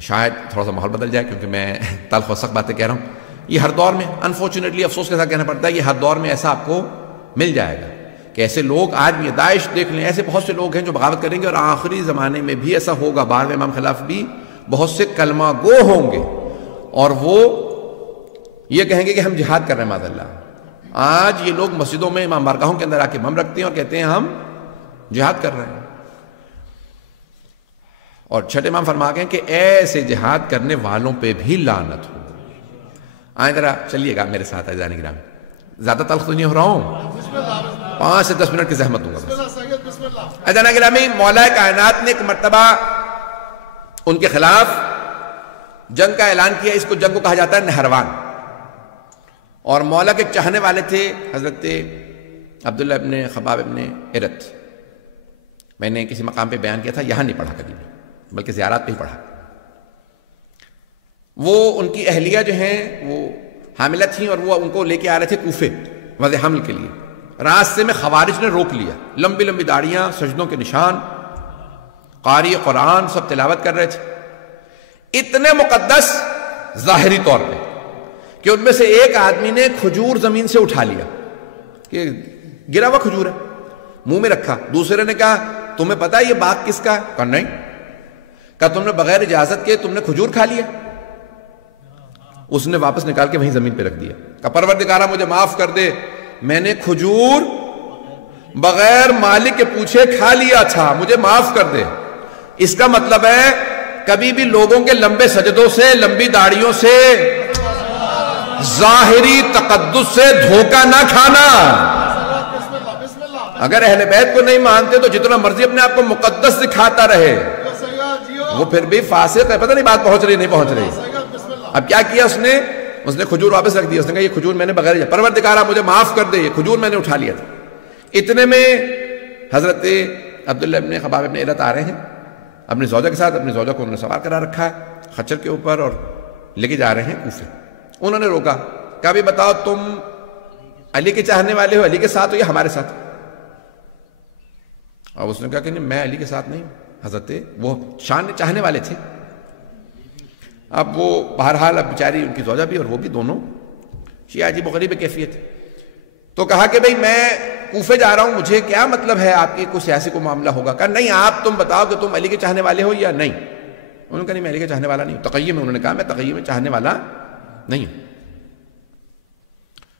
شاید تھوڑا سا ماحول بدل جائے کیونکہ میں تلخ و سخت باتیں کہہ رہا ہوں. یہ ہر دور میں انفارچونیٹلی افسوس کے ساتھ کہنا پڑتا ہے، یہ ہر دور میں ایسا آپ کو مل جائے گا کہ ایسے لوگ آج بھی، داعش دیکھ لیں، ایسے بہت سے لوگ ہیں جو بغاوت کریں گے اور آخری زمانے میں بھی ایسا ہوگا. بعد میں امام خلاف بھی بہت سے کلمہ گو ہوں گے اور وہ یہ کہیں گے کہ ہم جہاد کر رہے ہیں. معاذ اللہ آج یہ لوگ مسجدوں میں امام بارگاہوں کے اندر آ کے بم رکھتے ہیں اور کہتے ہیں ہم جہاد کر رہے ہیں. اور چھٹے امام فرما گئے کہ ایسے جہاد کرنے والوں پہ بھی لعنت ہو. آئیں ذرا چلیے گا میرے ساتھ عزیزان گرامی. زیادہ تلخ تو نہیں ہو رہا ہوں، 5 سے 10 منٹ کی زحمت دوں گا. عزیزان گرامی مولا کائنات نے ایک مرتبہ ان کے خلاف جنگ کا اعلان کیا. اس کو جنگ کو کہا جاتا ہے نہروان. اور مولا کے چاہنے والے تھے حضرت عبداللہ ابن خباب ابن ارت. میں نے کسی مقام پہ بیان کیا تھا، یہاں نہیں پڑھا کبھی بلکہ زیارات پہ ہی پڑھا. وہ ان کی اہلیہ جو ہیں وہ حاملہ تھیں اور وہ ان کو لے کے آ رہے تھے کوفے وضع حمل کے لیے. راستے میں خوارج نے روک لیا. لمبی لمبی داڑیاں، سجدوں کے نشان، قاری قرآن سب تلاوت کر رہے تھے. اتنے مقدس ظاہری طور پہ کہ ان میں سے ایک آدمی نے کھجور زمین سے اٹھا لیا کہ گرا ہوا کھجور ہے، منہ میں رکھا. دوسرے نے کہا تمہیں پتا یہ باغ کس کا ہے؟ کہا نہیں. کہا تم نے بغیر اجازت کے تم نے کھجور کھا لیا؟ اس نے واپس نکال کے وہیں زمین پہ رکھ دیا. کہا پروردگارہ مجھے معاف کر دے، میں نے کھجور بغیر مالک کے پوچھے کھا لیا تھا، مجھے معاف کر دے. اس کا مطلب ہے کبھی بھی لوگوں کے لمبے سجدوں سے، لمبی داڑھیوں سے، ظاہری تقدس سے دھوکہ نہ کھانا۔ اگر اہل بیت کو نہیں مانتے تو جتنا مرضی اپنے آپ کو مقدس دکھاتا رہے، وہ پھر بھی فاسق ہے۔ پتہ نہیں بات پہنچ رہی نہیں پہنچ رہی۔ اب کیا کیا اس نے کھجور واپس رکھ دیا۔ اس نے کہا یہ کھجور میں نے بغیر، پروردگارا مجھے معاف کر دے، یہ کھجور میں نے اٹھا لیا تھا۔ اتنے میں حضرت عبداللہ ابن خباب ابن ارت آ رہے ہیں اپنی زوجہ کے ساتھ۔ اپنی زوجہ کو انہوں نے سوار کرا رکھا ہے خچر کے اوپر اور لے کے جا رہے ہیں کوفے۔ انہوں نے روکا، کہا بھی بتاؤ تم علی کے چاہنے والے ہو، علی کے ساتھ ہو یا ہمارے ساتھ؟ اور اس نے کہا کہ نہیں، میں علی کے ساتھ نہیں ہوں۔ حضرت وہ چاہنے والے تھے۔ اب وہ بہرحال اب بیچاری ان کی زوجہ بھی اور وہ بھی دونوں شیعہ عجیب و غریب کیفیت۔ تو کہا کہ بھئی میں کوفے جا رہا ہوں، مجھے کیا مطلب ہے آپ کی کوئی سیاسی کو معاملہ ہوگا؟ کہا نہیں، آپ تم بتاؤ کہ تم علی کے چاہنے والے ہو یا نہیں؟ انہوں نے کہا نہیں، میں علی کے چاہنے والا نہیں ہوں۔ تقیہ میں انہوں نے کہا میں تقیہ میں چاہنے والا نہیں ہوں۔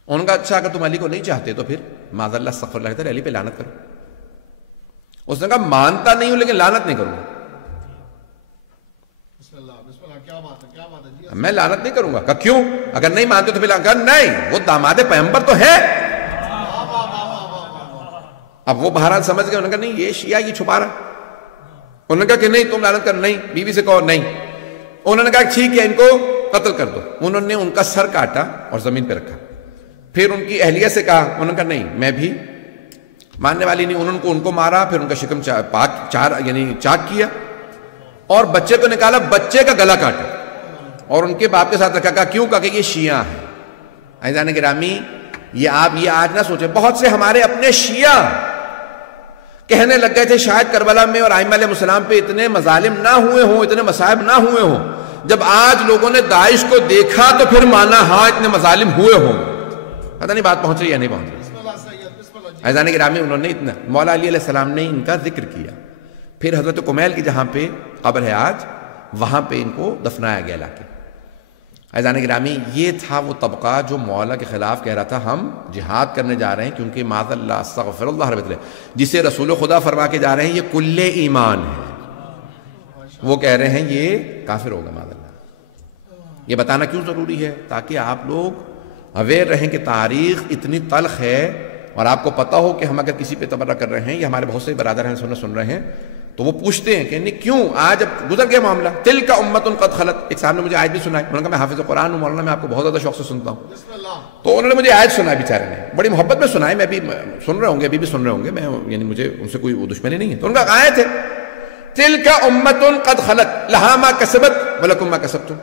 انہوں نے کہا اچھا اگر تم علی کو نہیں چاہتے تو پھر معاذ اللہ استغفر اللہ تعالی علی پہ لعنت کرو۔ اس نے کہا مانتا نہیں ہوں لیکن لعنت نہیں کروں گا۔ میں لعنت نہیں کروں گا۔ کہا کیوں؟ اگر نہیں مانتے تو پھر لعنت؟ کہا نہیں، وہ داماد پیغمبر تو ہے۔ اب وہ بہرحال سمجھ گئے، انہوں نے کہا نہیں یہ شیعہ یہ چھپا رہا۔ انہوں نے کہا کہ نہیں تم لعنت کر، نہیں بیوی سے کہو نہیں۔ انہوں نے کہا ٹھیک ہے ان کو قتل کر دو۔ انہوں نے ان کا سر کاٹا اور زمین پہ رکھا۔ پھر ان کی اہلیہ سے کہا، انہوں نے کہا نہیں میں بھی ماننے والی نہیں۔ انہوں نے ان کو مارا، پھر ان کا شکم چاک کیا اور بچے کو نکالا، بچے کا گلا کاٹا اور ان کے باپ کے ساتھ رکھا۔ کہا کیوں؟ کہا کہ یہ شیعہ ہیں۔ عزیزان گرامی یہ آپ یہ آج نہ سوچیں، بہت سے ہمارے اپنے شیعہ کہنے لگ گئے تھے شاید کربلا میں اور ائمہ علیہ السلام پہ اتنے مظالم نہ ہوئے ہوں، اتنے مصائب نہ ہوئے ہوں۔ جب آج لوگوں نے داعش کو دیکھا تو پھر مانا ہاں اتنے مظالم ہوئے ہوں۔ پتہ نہیں بات پہنچ رہی یا نہیں پہنچ رہی۔ عزیزان گرامی انہوں نے اتنا مولا علی علیہ السلام نے ان کا ذکر کیا۔ پھر حضرت کمیل کی جہاں پہ قبر ہے آج، وہاں پہ ان کو دفنایا گیا لا کے۔ عزیزان گرامی یہ تھا وہ طبقہ جو مولا کے خلاف کہہ رہا تھا ہم جہاد کرنے جا رہے ہیں کیونکہ معاذ اللہ استغفر اللہ رب اللہ، جسے رسول خدا فرما کے جا رہے ہیں یہ کل ایمان ہے، وہ کہہ رہے ہیں یہ کافر ہوگا معاذ اللہ۔ یہ بتانا کیوں ضروری ہے؟ تاکہ آپ لوگ اویئر رہیں کہ تاریخ اتنی تلخ ہے اور آپ کو پتہ ہو کہ ہم اگر کسی پہ تبرہ کر رہے ہیں یا ہمارے بہت سے برادر ہیں سن رہے ہیں تو وہ پوچھتے ہیں کہ نہیں کیوں آج اب گزر گیا معاملہ، تلک امت قد خلت۔ ایک صاحب نے مجھے آیت بھی سنائی، انہوں نے کہا میں حافظ قرآن ہوں مولانا، میں آپ کو بہت زیادہ شوق سے سنتا ہوں، تو انہوں نے مجھے آیت سنائی بیچارے نے، بڑی محبت میں سنائی، میں بھی سن رہے ہوں گے، ابھی بھی سن رہے ہوں گے، میں یعنی مجھے ان سے کوئی دشمنی نہیں ہے۔ تو ان کا آیت ہے تلک امت قد خلت لہا ما کسبت ولکم ما کسبتم۔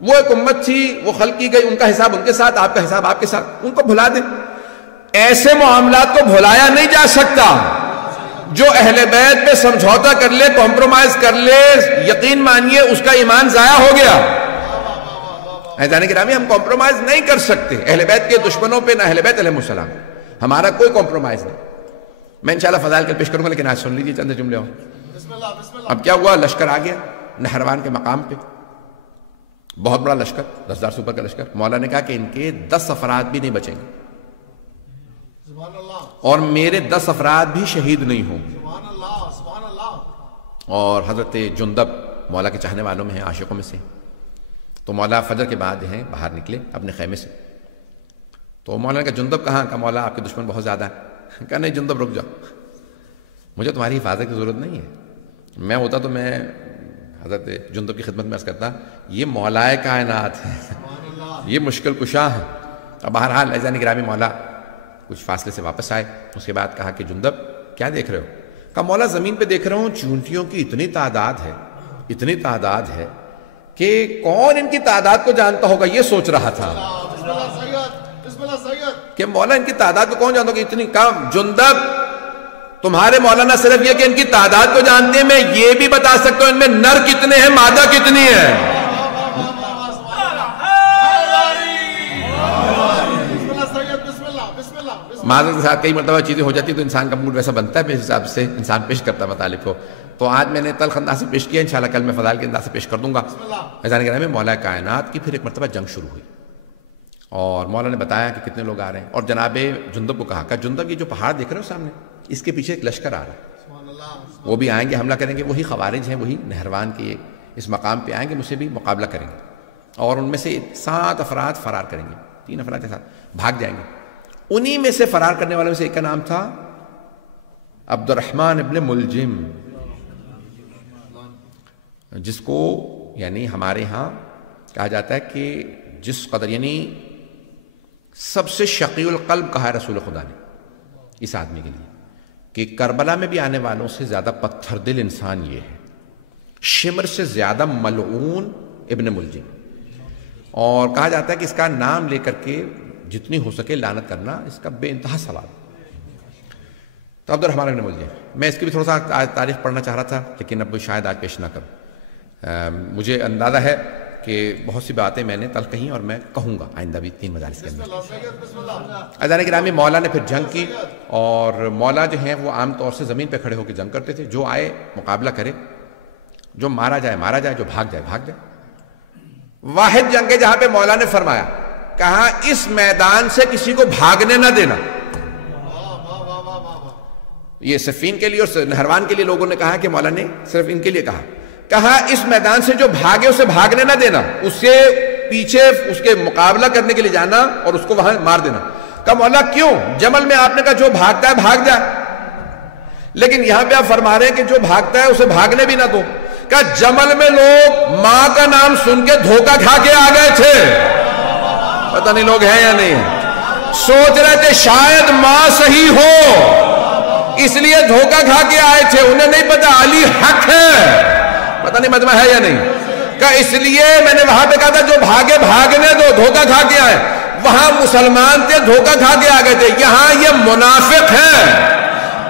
وہ ایک امت تھی، وہ خلق کی گئی، ان کا حساب ان کے ساتھ، آپ کا حساب آپ کے ساتھ، ان کو بھلا دیں۔ ایسے معاملات کو بھلایا نہیں جا سکتا۔ جو اہل بیت پہ سمجھوتا کر لے، کمپرومائز کر لے، یقین مانیے اس کا ایمان ضائع ہو گیا۔ عزیزان گرامی ہم کمپرومائز نہیں کر سکتے اہل بیت کے دشمنوں پہ، نہ اہل بیت علیہ السلام، ہمارا کوئی کمپرومائز نہیں۔ میں انشاءاللہ فضائل کل پیش کروں گا لیکن آج سن لیجیے چند جملے ہوں۔ اب کیا ہوا؟ لشکر آ گیا نہروان کے مقام پہ، بہت بڑا لشکر، 10,000 سے اوپر کا لشکر۔ مولا نے کہا کہ ان کے 10 افراد بھی نہیں بچیں گے اور میرے 10 افراد بھی شہید نہیں ہوں گے۔ اور حضرت جندب مولا کے چاہنے والوں میں ہیں، عاشقوں میں سے، تو مولا فجر کے بعد ہیں باہر نکلے اپنے خیمے سے، تو مولا نے کہا جندب کہاں؟ کہا مولا آپ کے دشمن بہت زیادہ ہیں۔ کہا نہیں جندب رک جاؤ، مجھے تمہاری حفاظت کی ضرورت نہیں ہے، میں ہوتا تو میں حضرت جندب کی خدمت میں عرض کرتا یہ مولا کائنات ہے، یہ مشکل کشا ہے۔ اب بہرحال عزیزان گرامی مولا کچھ فاصلے سے واپس آئے، اس کے بعد کہا کہ جندب کیا دیکھ رہے ہو؟ کہا مولا زمین پہ دیکھ رہا ہوں چونٹیوں کی اتنی تعداد ہے کہ کون ان کی تعداد کو جانتا ہوگا، یہ سوچ رہا تھا کہ مولا ان کی تعداد کو کون جانتا ہوگا اتنی کم۔ جندب تمہارے مولانا صرف یہ کہ ان کی تعداد کو جانتے ہیں، میں یہ بھی بتا سکتا ہوں ان میں نر کتنے ہیں، مادہ کتنی ہے۔ معذرت کے ساتھ کئی مرتبہ چیزیں ہو جاتی تو انسان کا موڈ ویسا بنتا ہے، اس حساب سے انسان پیش کرتا ہے مطالب کو۔ تو آج میں نے تلخ انداز سے پیش کیا، انشاءاللہ کل میں فضائل کے انداز سے پیش کر دوں گا۔ عزیزان گرامی مولا کائنات کی پھر ایک مرتبہ جنگ شروع ہوئی اور مولا نے بتایا کہ کتنے لوگ آ رہے ہیں، اور جناب جندب کو کہا کہ جندب یہ جو پہاڑ دیکھ رہے ہو سامنے، اس کے پیچھے ایک لشکر آ رہا ہے، وہ بھی آئیں گے حملہ کریں گے، وہی خوارج ہیں، وہی نہروان کے اس مقام پہ آئیں گے، مجھ سے بھی مقابلہ کریں گے، اور ان میں سے 7 افراد فرار کریں گے، 3 افراد کے ساتھ بھاگ جائیں گے۔ انہی میں سے فرار کرنے والوں میں سے ایک کا نام تھا عبد الرحمن ابن ملجم، جس کو یعنی ہمارے ہاں کہا جاتا ہے کہ جس قدر یعنی سب سے شقی القلب کہا ہے رسول خدا نے اس آدمی کے لیے، کہ کربلا میں بھی آنے والوں سے زیادہ پتھر دل انسان یہ ہے، شمر سے زیادہ ملعون ابن ملجم، اور کہا جاتا ہے کہ اس کا نام لے کر کے جتنی ہو سکے لعنت کرنا اس کا بے انتہا ثواب۔ تو عبد الرحمن ابن ملجم، میں اس کی بھی تھوڑا سا تاریخ پڑھنا چاہ رہا تھا لیکن اب شاید آج پیش نہ کروں۔ مجھے اندازہ ہے کہ بہت سی باتیں میں نے تل کہیں اور میں کہوں گا آئندہ بھی 3 مجالس کے اندر۔ عزیزان گرامی، مولا نے پھر جنگ کی، اور مولا جو ہیں وہ عام طور سے زمین پہ کھڑے ہو کے جنگ کرتے تھے، جو آئے مقابلہ کرے، جو مارا جائے مارا جائے، جو بھاگ جائے بھاگ جائے۔ واحد جنگ ہے جہاں پہ مولا نے فرمایا، کہا اس میدان سے کسی کو بھاگنے نہ دینا۔ یہ صفین کے لیے اور نہروان کے لیے لوگوں نے کہا کہ مولا نے صرف ان کے لیے کہا اس میدان سے جو بھاگے اسے بھاگنے نہ دینا، اس کے پیچھے اس کے مقابلہ کرنے کے لیے جانا اور اس کو وہاں مار دینا۔ کہا مولا کیوں؟ جمل میں آپ نے کہا جو بھاگتا ہے بھاگ جائے، لیکن یہاں پہ آپ فرما رہے ہیں کہ جو بھاگتا ہے اسے بھاگنے بھی نہ دو۔ کہا جمل میں لوگ ماں کا نام سن کے دھوکہ کھا کے آ گئے تھے، پتہ نہیں لوگ ہیں یا نہیں، سوچ رہے تھے شاید ماں صحیح ہو اس لیے دھوکہ کھا کے آئے تھے، انہیں نہیں پتا علی حق ہے، پتہ نہیں مجمع ہے یا نہیں۔ کہ اس لیے میں نے وہاں پہ کہا تھا جو بھاگے بھاگنے دو، دھوکہ کھا کے آئے۔ وہاں مسلمان تھے، دھوکہ کھا کے آ گئے تھے، یہاں یہ منافق ہیں،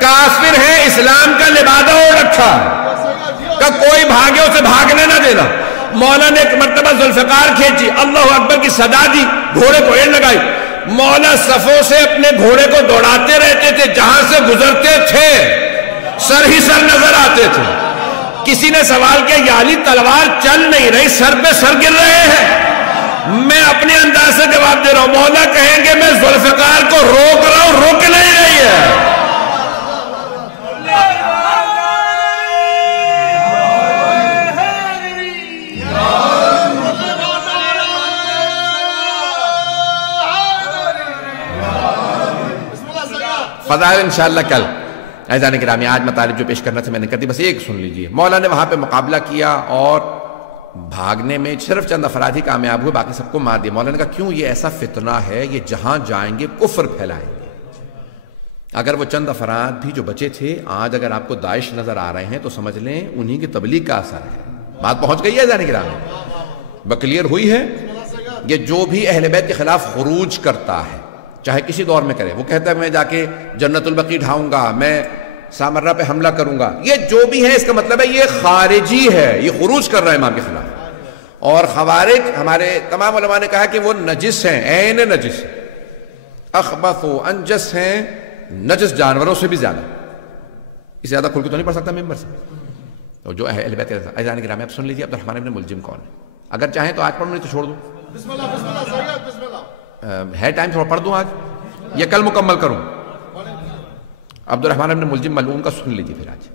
کافر ہیں، اسلام کا لبادہ ہو رکھا، کہ کوئی بھاگے اسے بھاگنے نہ دینا۔ مولا نے ایک مرتبہ ذوالفقار کھینچی، اللہ اکبر کی صدا دی، گھوڑے کو ایڑ لگائی، مولا صفوں سے اپنے گھوڑے کو دوڑاتے رہتے تھے، جہاں سے گزرتے تھے سر ہی سر نظر آتے تھے۔ کسی نے سوال کیا یا علی تلوار چل نہیں رہی، سر پہ سر گر رہے ہیں؟ میں اپنے انداز سے جواب دے رہا ہوں، مولا کہیں گے میں ذوالفقار کو روک رہا ہوں، روک نہیں رہی ہے۔ فضائل انشاءاللہ کل۔ عزیزان گرامی، آج مطالب جو پیش کرنا تھا میں نے کر دی، بس ایک سن لیجئے۔ مولا نے وہاں پہ مقابلہ کیا اور بھاگنے میں صرف چند افراد ہی کامیاب ہوئے، باقی سب کو مار دیا۔ مولا نے کہا کیوں؟ یہ ایسا فتنہ ہے، یہ جہاں جائیں گے کفر پھیلائیں گے۔ اگر وہ چند افراد بھی جو بچے تھے آج اگر آپ کو داعش نظر آ رہے ہیں تو سمجھ لیں انہی کی تبلیغ کا اثر ہے۔ بات پہنچ گئی ہے عزیزان گرامی، بکلیئر ہوئی ہے۔ یہ جو بھی اہل بیت کے خلاف خروج کرتا ہے چاہے کسی دور میں کرے، وہ کہتا ہے میں جا کے جنت البقیع ڈھاؤں گا، میں سامرہ پہ حملہ کروں گا، یہ جو بھی ہے اس کا مطلب ہے یہ خارجی ہے، یہ خروج کر رہا ہے امام کے خلاف۔ اور خوارج ہمارے تمام علماء نے کہا کہ وہ نجس ہیں، عین نجس، اخبث و انجس ہیں، نجس جانوروں سے بھی زیادہ۔ اس سے زیادہ کھل کے تو نہیں پڑھ سکتا ممبر سے۔ تو جو اہل بیت عزیزان گرامی آپ سن لیجیے عبد الرحمن ابن ملجم کون ہے؟ اگر چاہیں تو آج پڑھوں نہیں تو چھوڑ دوں، بسم اللہ بسم اللہ سید بسم اللہ ہے ٹائم تھوڑا پڑھ دوں آج یا کل مکمل کروں؟ عبد الرحمن ابن ملجم ملعون کا سن لیجیے پھر آج۔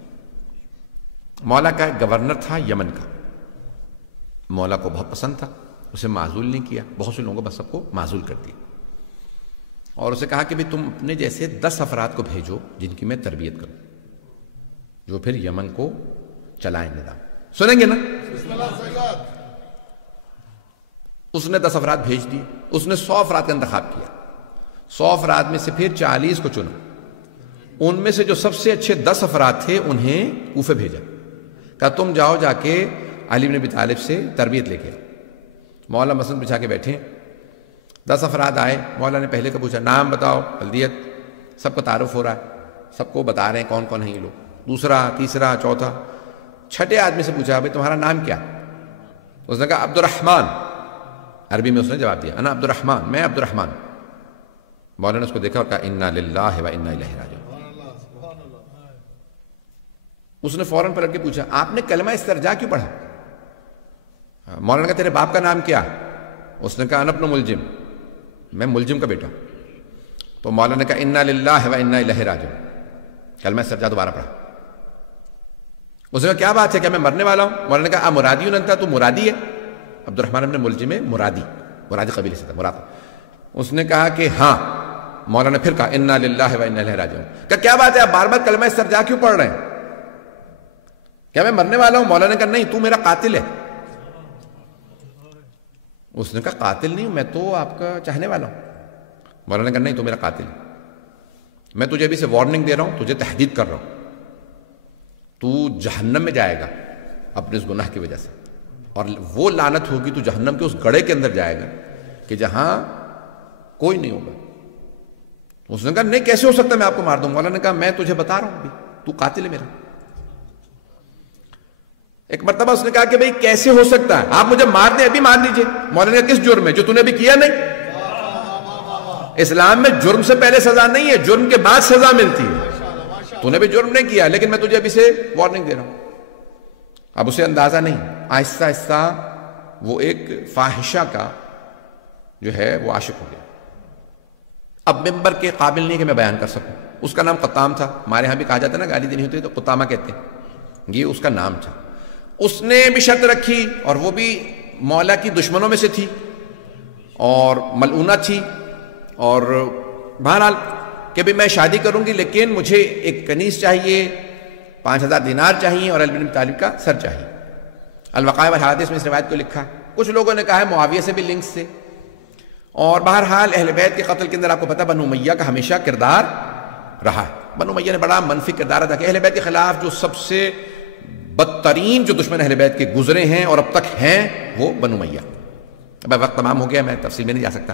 مولا کا گورنر تھا یمن کا، مولا کو بہت پسند تھا، اسے معزول نہیں کیا، بہت سے لوگوں کو بس سب کو معزول کر دیا، اور اسے کہا کہ تم اپنے جیسے 10 افراد کو بھیجو جن کی میں تربیت کروں، جو پھر یمن کو چلائیں نظام۔ سنیں گے نا؟ بسم اللہ سید۔ اس نے 10 افراد بھیج دیے، اس نے 100 افراد کا انتخاب کیا، 100 افراد میں سے پھر 40 کو چنا، ان میں سے جو سب سے اچھے 10 افراد تھے انہیں کوفے بھیجا، کہا تم جاؤ جا کے علی بن ابی طالب سے تربیت لے کے آؤ۔ مولا مسند بچھا کے بیٹھے، 10 افراد آئے، مولا نے پہلے کا پوچھا نام بتاؤ، بلدیت، سب کا تعارف ہو رہا ہے، سب کو بتا رہے ہیں کون کون ہیں یہ لوگ، دوسرا تیسرا چوتھا، چھٹے آدمی سے پوچھا بھائی تمہارا نام کیا؟ اس نے کہا عبد الرحمن، عربی میں اس نے جواب دیا انا عبد الرحمن، میں عبد الرحمن۔ مولا نے اس کو دیکھا اور کہا انا للہ و انا الیہ راجعون۔ اس نے فوراً پلٹ کے پوچھا آپ نے کلمہ استرجاع کیوں پڑھا؟ مولا نے کہا تیرے باپ کا نام کیا؟ اس نے کہا انا ابن ملجم، میں ملجم کا بیٹا۔ تو مولا نے کہا انا للہ و انا الیہ راجعون، کلمہ استرجاع دوبارہ پڑھا۔ اس نے کہا کیا بات ہے، کیا میں مرنے والا ہوں؟ مولانا نے کہا مرادی انتا، تو مرادی ہے؟ عبد الرحمن بن ملجم مرادی قبیلے سے تھا، مراد۔ اس نے کہا کہ ہاں۔ مولانا نے پھر کہا انا للہ و انا الیہ راجعون۔ کہا کیا بات ہے، آپ بار بار کلمہ استرجاع کیوں پڑھ رہے ہیں؟ کیا میں مرنے والا ہوں؟ مولانا نے کہا نہیں، تو میرا قاتل ہے۔ اس نے کہا قاتل نہیں ہوں، میں تو آپ کا چاہنے والا ہوں۔ مولانا نے کہا نہیں، تو میرا قاتل ہے، میں تجھے ابھی سے وارننگ دے رہا ہوں، تجھے تحدید کر رہا ہوں، تو جہنم میں جائے گا اپنے اس گناہ کی وجہ سے، اور وہ لعنت ہوگی، تو جہنم کے اس گڑھے کے اندر جائے گا کہ جہاں کوئی نہیں ہوگا۔ اس نے کہا نہیں، کیسے ہو سکتا ہے میں آپ کو مار دوں؟ مولانا نے کہا میں تجھے بتا رہا ہوں ابھی، تو قاتل ہے میرا۔ ایک مرتبہ اس نے کہا کہ بھئی کیسے ہو سکتا ہے، آپ مجھے مار دیں، ابھی مار لیجئے۔ مولانا نے کہا کس جرم میں، جو تو نے ابھی کیا نہیں؟ اسلام میں جرم سے پہلے سزا نہیں ہے، جرم کے بعد سزا ملتی ہے۔ تو نے بھی جرم نہیں کیا، لیکن میں تجھے ابھی سے وارننگ دے رہا ہوں۔ اب اسے اندازہ نہیں، آہستہ آہستہ وہ ایک فاحشہ کا جو ہے وہ عاشق ہو گیا۔ اب ممبر کے قابل نہیں کہ میں بیان کر سکوں۔ اس کا نام قطام تھا، ہمارے ہاں بھی کہا جاتا ہے نا، گالی دینی ہوتی ہے تو قطامہ کہتے ہیں، یہ اس کا نام تھا۔ اس نے بھی شرط رکھی، اور وہ بھی مولا کی دشمنوں میں سے تھی اور ملعونہ تھی، اور بہرحال کہ بھی میں شادی کروں گی، لیکن مجھے ایک کنیز چاہیے، 5000 دینار چاہیے، اور علی بن ابی طالب کا سر چاہیے۔ الوقائع والحوادث میں اس روایت کو لکھا۔ کچھ لوگوں نے کہا ہے معاویہ سے بھی لنکس تھے، اور بہرحال اہل بیت کے قتل کے اندر آپ کو پتہ بنو امیہ کا ہمیشہ کردار رہا ہے۔ بنو امیہ نے بڑا منفی کردار ادا کیا، اہل بیت کے خلاف جو سب سے بدترین جو دشمن اہل بیت کے گزرے ہیں اور اب تک ہیں وہ بنو امیہ۔ اب وقت تمام ہو گیا، میں تفصیل میں نہیں جا سکتا۔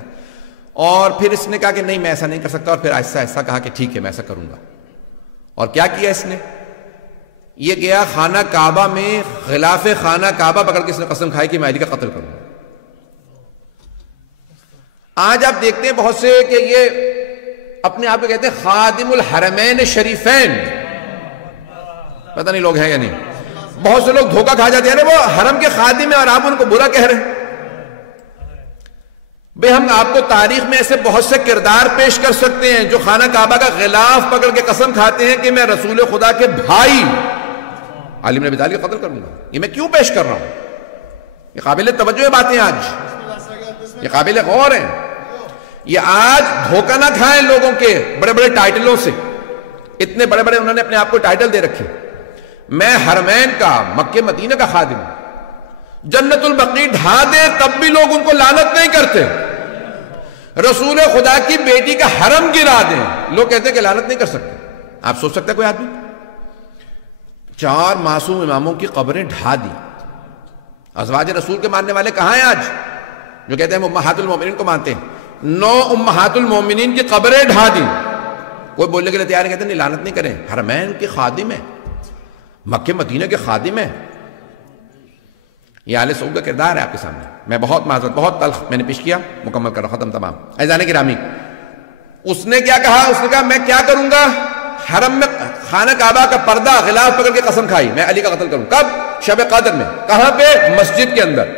اور پھر اس نے کہا کہ نہیں میں ایسا نہیں کر سکتا، اور پھر آہستہ آہستہ کہا کہ ٹھیک ہے میں ایسا کروں گا۔ اور کیا کیا اس نے؟ یہ گیا خانہ کعبہ میں، غلاف خانہ کعبہ پکڑ کے اس نے قسم کھائی کہ میں علی کا قتل کروں گا۔ آج آپ دیکھتے ہیں بہت سے کہ یہ اپنے آپ کو کہتے ہیں خادم الحرمین شریفین، پتہ نہیں لوگ ہیں یا نہیں۔ بہت سے لوگ دھوکہ کھا جاتے ہیں، وہ حرم کے خادم ہیں اور آپ ان کو برا کہہ رہے ہیں۔ بھئی ہم آپ کو تاریخ میں ایسے بہت سے کردار پیش کر سکتے ہیں جو خانہ کعبہ کا غلاف پکڑ کے قسم کھاتے ہیں کہ میں رسول خدا کے بھائی علی بن ابی طالب کا قتل کروں گا۔ یہ میں کیوں پیش کر رہا ہوں؟ یہ قابل توجہ باتیں، آج یہ قابل غور ہیں۔ یہ آج دھوکہ نہ کھائیں لوگوں کے بڑے بڑے ٹائٹلوں سے، اتنے بڑے بڑے انہوں نے اپنے آپ کو ٹائٹل دے رکھے۔ میں حرمین کا، مکہ مدینہ کا خادم ہوں، جنت البقیع ڈھا دے تب بھی لوگ ان کو لعنت نہیں کرتے۔ رسول خدا کی بیٹی کا حرم گرا دیں، لوگ کہتے ہیں کہ لعنت نہیں کر سکتے۔ آپ سوچ سکتے ہیں کوئی آدمی؟ 4 معصوم اماموں کی قبریں ڈھا دی۔ ازواج رسول کے ماننے والے کہاں ہیں آج، جو کہتے ہیں امہات المومنین کو مانتے ہیں؟ 9 امہات المومنین کی قبریں ڈھا دی۔ کوئی بولنے کے لیے تیار کہتے ہیں نہیں لعنت نہیں کریں، حرمین کے خادم ہیں، مکہ مدینہ کے خادم ہیں۔ یہ آل سعود کا کردار ہے آپ کے سامنے۔ میں بہت معذرت، بہت تلخ میں نے پیش کیا، مکمل کر رہا، ختم تمام۔ عزیزان گرامی، اس نے کیا کہا؟ اس نے کہا میں کیا کروں گا؟ حرم میں خانہ کعبہ کا پردہ غلاف پکڑ کے قسم کھائی میں علی کا قتل کروں۔ کب؟ شب قدر میں۔ کہاں پہ؟ مسجد کے اندر،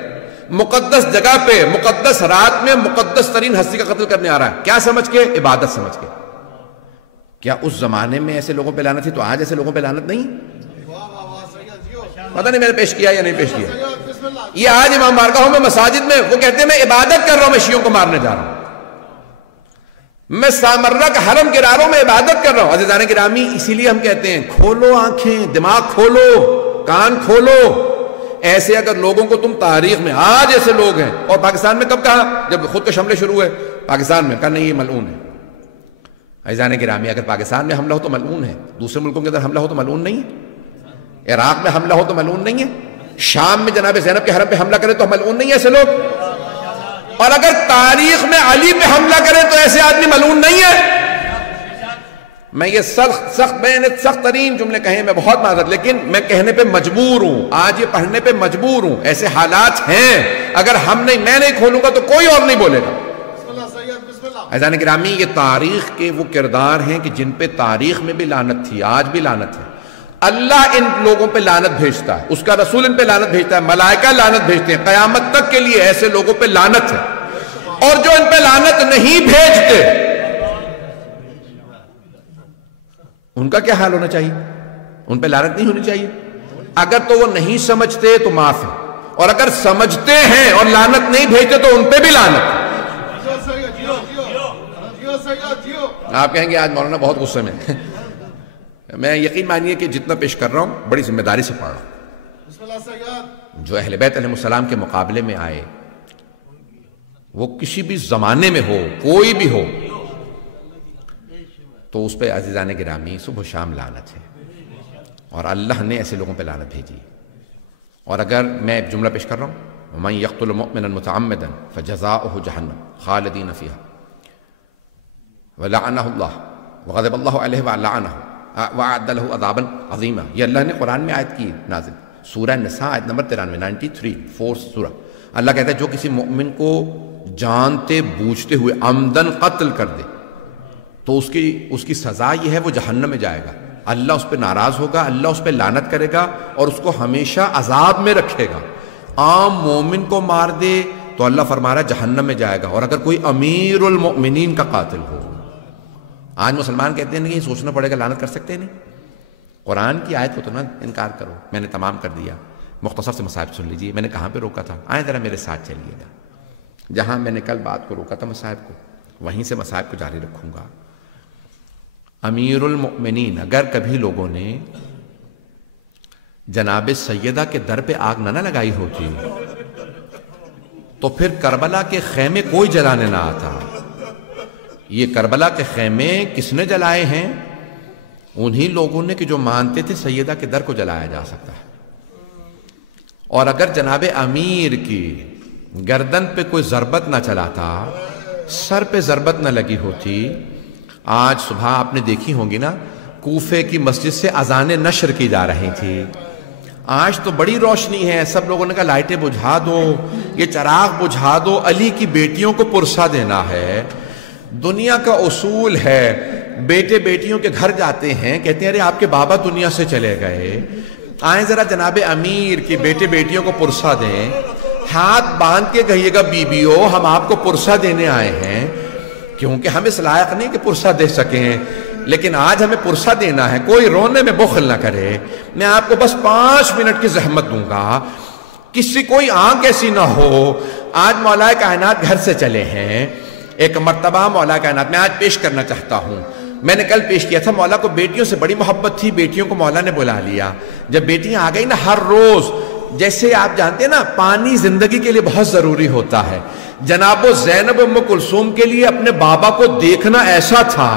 مقدس جگہ پہ، مقدس رات میں مقدس ترین ہستی کا قتل کرنے آ رہا ہے۔ کیا سمجھ کے؟ عبادت سمجھ کے۔ کیا اس زمانے میں ایسے لوگوں پہ لعنت تھی تو آج ایسے لوگوں پہ لعنت نہیں؟ پتہ نہیں میں نے پیش کیا یا نہیں پیش کیا۔ یہ آج امام بارگاہوں میں، مساجد میں وہ کہتے ہیں میں عبادت کر رہا ہوں، میں شیعوں کو مارنے جا رہا ہوں، میں سامرہ کا حرم گرا رہا ہوں، میں عبادت کر رہا ہوں۔ عزیزان گرامی، اسی لیے ہم کہتے ہیں کھولو آنکھیں، دماغ کھولو، کان کھولو۔ ایسے اگر لوگوں کو تم تاریخ میں، آج ایسے لوگ ہیں، اور پاکستان میں کب کہا؟ جب خود کے حملے شروع ہوئے پاکستان میں، کہا نہیں یہ ملعون ہے۔ عزیزان گرامی، اگر پاکستان میں حملہ ہو تو ملعون ہے، دوسرے ملکوں کے اندر حملہ ہو تو ملعون نہیں ہے؟ عراق میں حملہ ہو تو ملعون نہیں ہے؟ شام میں جناب زینب کے حرم پہ حملہ کرے تو ملعون نہیں ہے ایسے لوگ؟ اور اگر تاریخ میں علی پہ حملہ کرے تو ایسے آدمی ملعون نہیں ہے؟ میں یہ سخت ترین جملے کہیں، میں بہت معذرت، لیکن میں کہنے پہ مجبور ہوں، آج یہ پڑھنے پہ مجبور ہوں، ایسے حالات ہیں۔ اگر میں نہیں کھولوں گا تو کوئی اور نہیں بولے گا۔ عزیزان گرامی، یہ تاریخ کے وہ کردار ہیں کہ جن پہ تاریخ میں بھی لعنت تھی، آج بھی لعنت ہے۔ اللہ ان لوگوں پہ لعنت بھیجتا ہے، اس کا رسول ان پہ لعنت بھیجتا ہے، ملائکہ لعنت بھیجتے ہیں، قیامت تک کے لیے ایسے لوگوں پہ لعنت ہے۔ اور جو ان پہ لعنت نہیں بھیجتے ان کا کیا حال ہونا چاہیے؟ ان پہ لعنت نہیں ہونی چاہیے؟ اگر تو وہ نہیں سمجھتے تو معاف ہے، اور اگر سمجھتے ہیں اور لعنت نہیں بھیجتے تو ان پہ بھی لعنت ہے۔ آپ کہیں گے آج مولانا بہت غصے میں میں یقین مانیے کہ جتنا پیش کر رہا ہوں بڑی ذمہ داری سے پڑھ رہا ہوں۔ جو اہل بیت علیہ السلام کے مقابلے میں آئے، وہ کسی بھی زمانے میں ہو، کوئی بھی ہو، تو اس پہ عزیزان گرامی صبح و شام لعنت ہے، اور اللہ نے ایسے لوگوں پہ لعنت بھیجی۔ اور اگر میں ایک جملہ پیش کر رہا ہوں، وَمَن يَقْتُلْ مُؤْمِنًا مُتَعَمِّدًا فَجَزَاؤُهُ جَهَنَّمُ خَالِدِينَ فِيهَا وَلَعَنَهُ اللَّهُ وَغَضِبَ اللَّهُ عَلَيْهِ وَلَعَنَهُ وَأَعَدَّ لَهُ عَذَابًا عَظِيمًا۔ یہ اللہ نے قرآن میں آیت کی نازل، سورہ نساء آیت نمبر 93 4 سورہ۔ اللہ کہتا ہے جو کسی مؤمن کو جانتے بوجھتے ہوئے عمدن قتل کر دے تو اس کی سزا یہ ہے وہ جہنم میں جائے گا، اللہ اس پہ ناراض ہوگا، اللہ اس پہ لعنت کرے گا اور اس کو ہمیشہ عذاب میں رکھے گا۔ عام مومن کو مار دے تو اللہ فرما رہا ہے جہنم میں جائے گا، اور اگر کوئی امیر المؤمنین کا قاتل ہو۔ آج مسلمان کہتے ہیں کہ یہ سوچنا پڑے گا لعنت کر سکتے ہیں نہیں، قرآن کی آیت کو تو نہ انکار کرو۔ میں نے تمام کر دیا، مختصر سے مصائب سن لیجئے۔ میں نے کہاں پہ روکا تھا؟ آئیں ذرا میرے ساتھ چلیے گا، جہاں میں نے کل بات کو روکا تھا مصائب کو، وہیں سے مصائب کو جاری رکھوں گا۔ امیر المؤمنین، اگر کبھی لوگوں نے جناب سیدہ کے در پہ آگ نہ لگائی ہوتی تو پھر کربلا کے خیمے کوئی جلانے نہ آتا۔ یہ کربلا کے خیمے کس نے جلائے ہیں؟ انہی لوگوں نے کہ جو مانتے تھے سیدہ کے در کو جلایا جا سکتا ہے۔ اور اگر جناب امیر کی گردن پہ کوئی ضربت نہ چلاتا، سر پہ ضربت نہ لگی ہوتی، آج صبح آپ نے دیکھی ہوں گی نا، کوفے کی مسجد سے اذانیں نشر کی جا رہی تھی۔ آج تو بڑی روشنی ہے، سب لوگوں نے کہا لائٹیں بجھا دو، یہ چراغ بجھا دو، علی کی بیٹیوں کو پرسہ دینا ہے۔ دنیا کا اصول ہے، بیٹے بیٹیوں کے گھر جاتے ہیں، کہتے ہیں ارے آپ کے بابا دنیا سے چلے گئے، آئیں ذرا جناب امیر کی بیٹے بیٹیوں کو پرسہ دیں۔ ہاتھ باندھ کے کہیے گا بیبیوں ہم آپ کو پرسہ دینے آئے ہیں، کیونکہ ہم اس لائق نہیں کہ پرسہ دے سکیں، لیکن آج ہمیں پرسہ دینا ہے۔ کوئی رونے میں بخل نہ کرے، میں آپ کو بس 5 منٹ کی زحمت دوں گا، کسی کوئی آنکھ ایسی نہ ہو۔ آج مولا کائنات گھر سے چلے ہیں، ایک مرتبہ مولا کائنات میں آج پیش کرنا چاہتا ہوں۔ میں نے کل پیش کیا تھا، مولا کو بیٹیوں سے بڑی محبت تھی، بیٹیوں کو مولا نے بلا لیا۔ جب بیٹیاں آ گئی نا، ہر روز جیسے آپ جانتے ہیں نا پانی زندگی کے لیے بہت ضروری ہوتا ہے، جناب زینب ام کلثوم کے لیے اپنے بابا کو دیکھنا ایسا تھا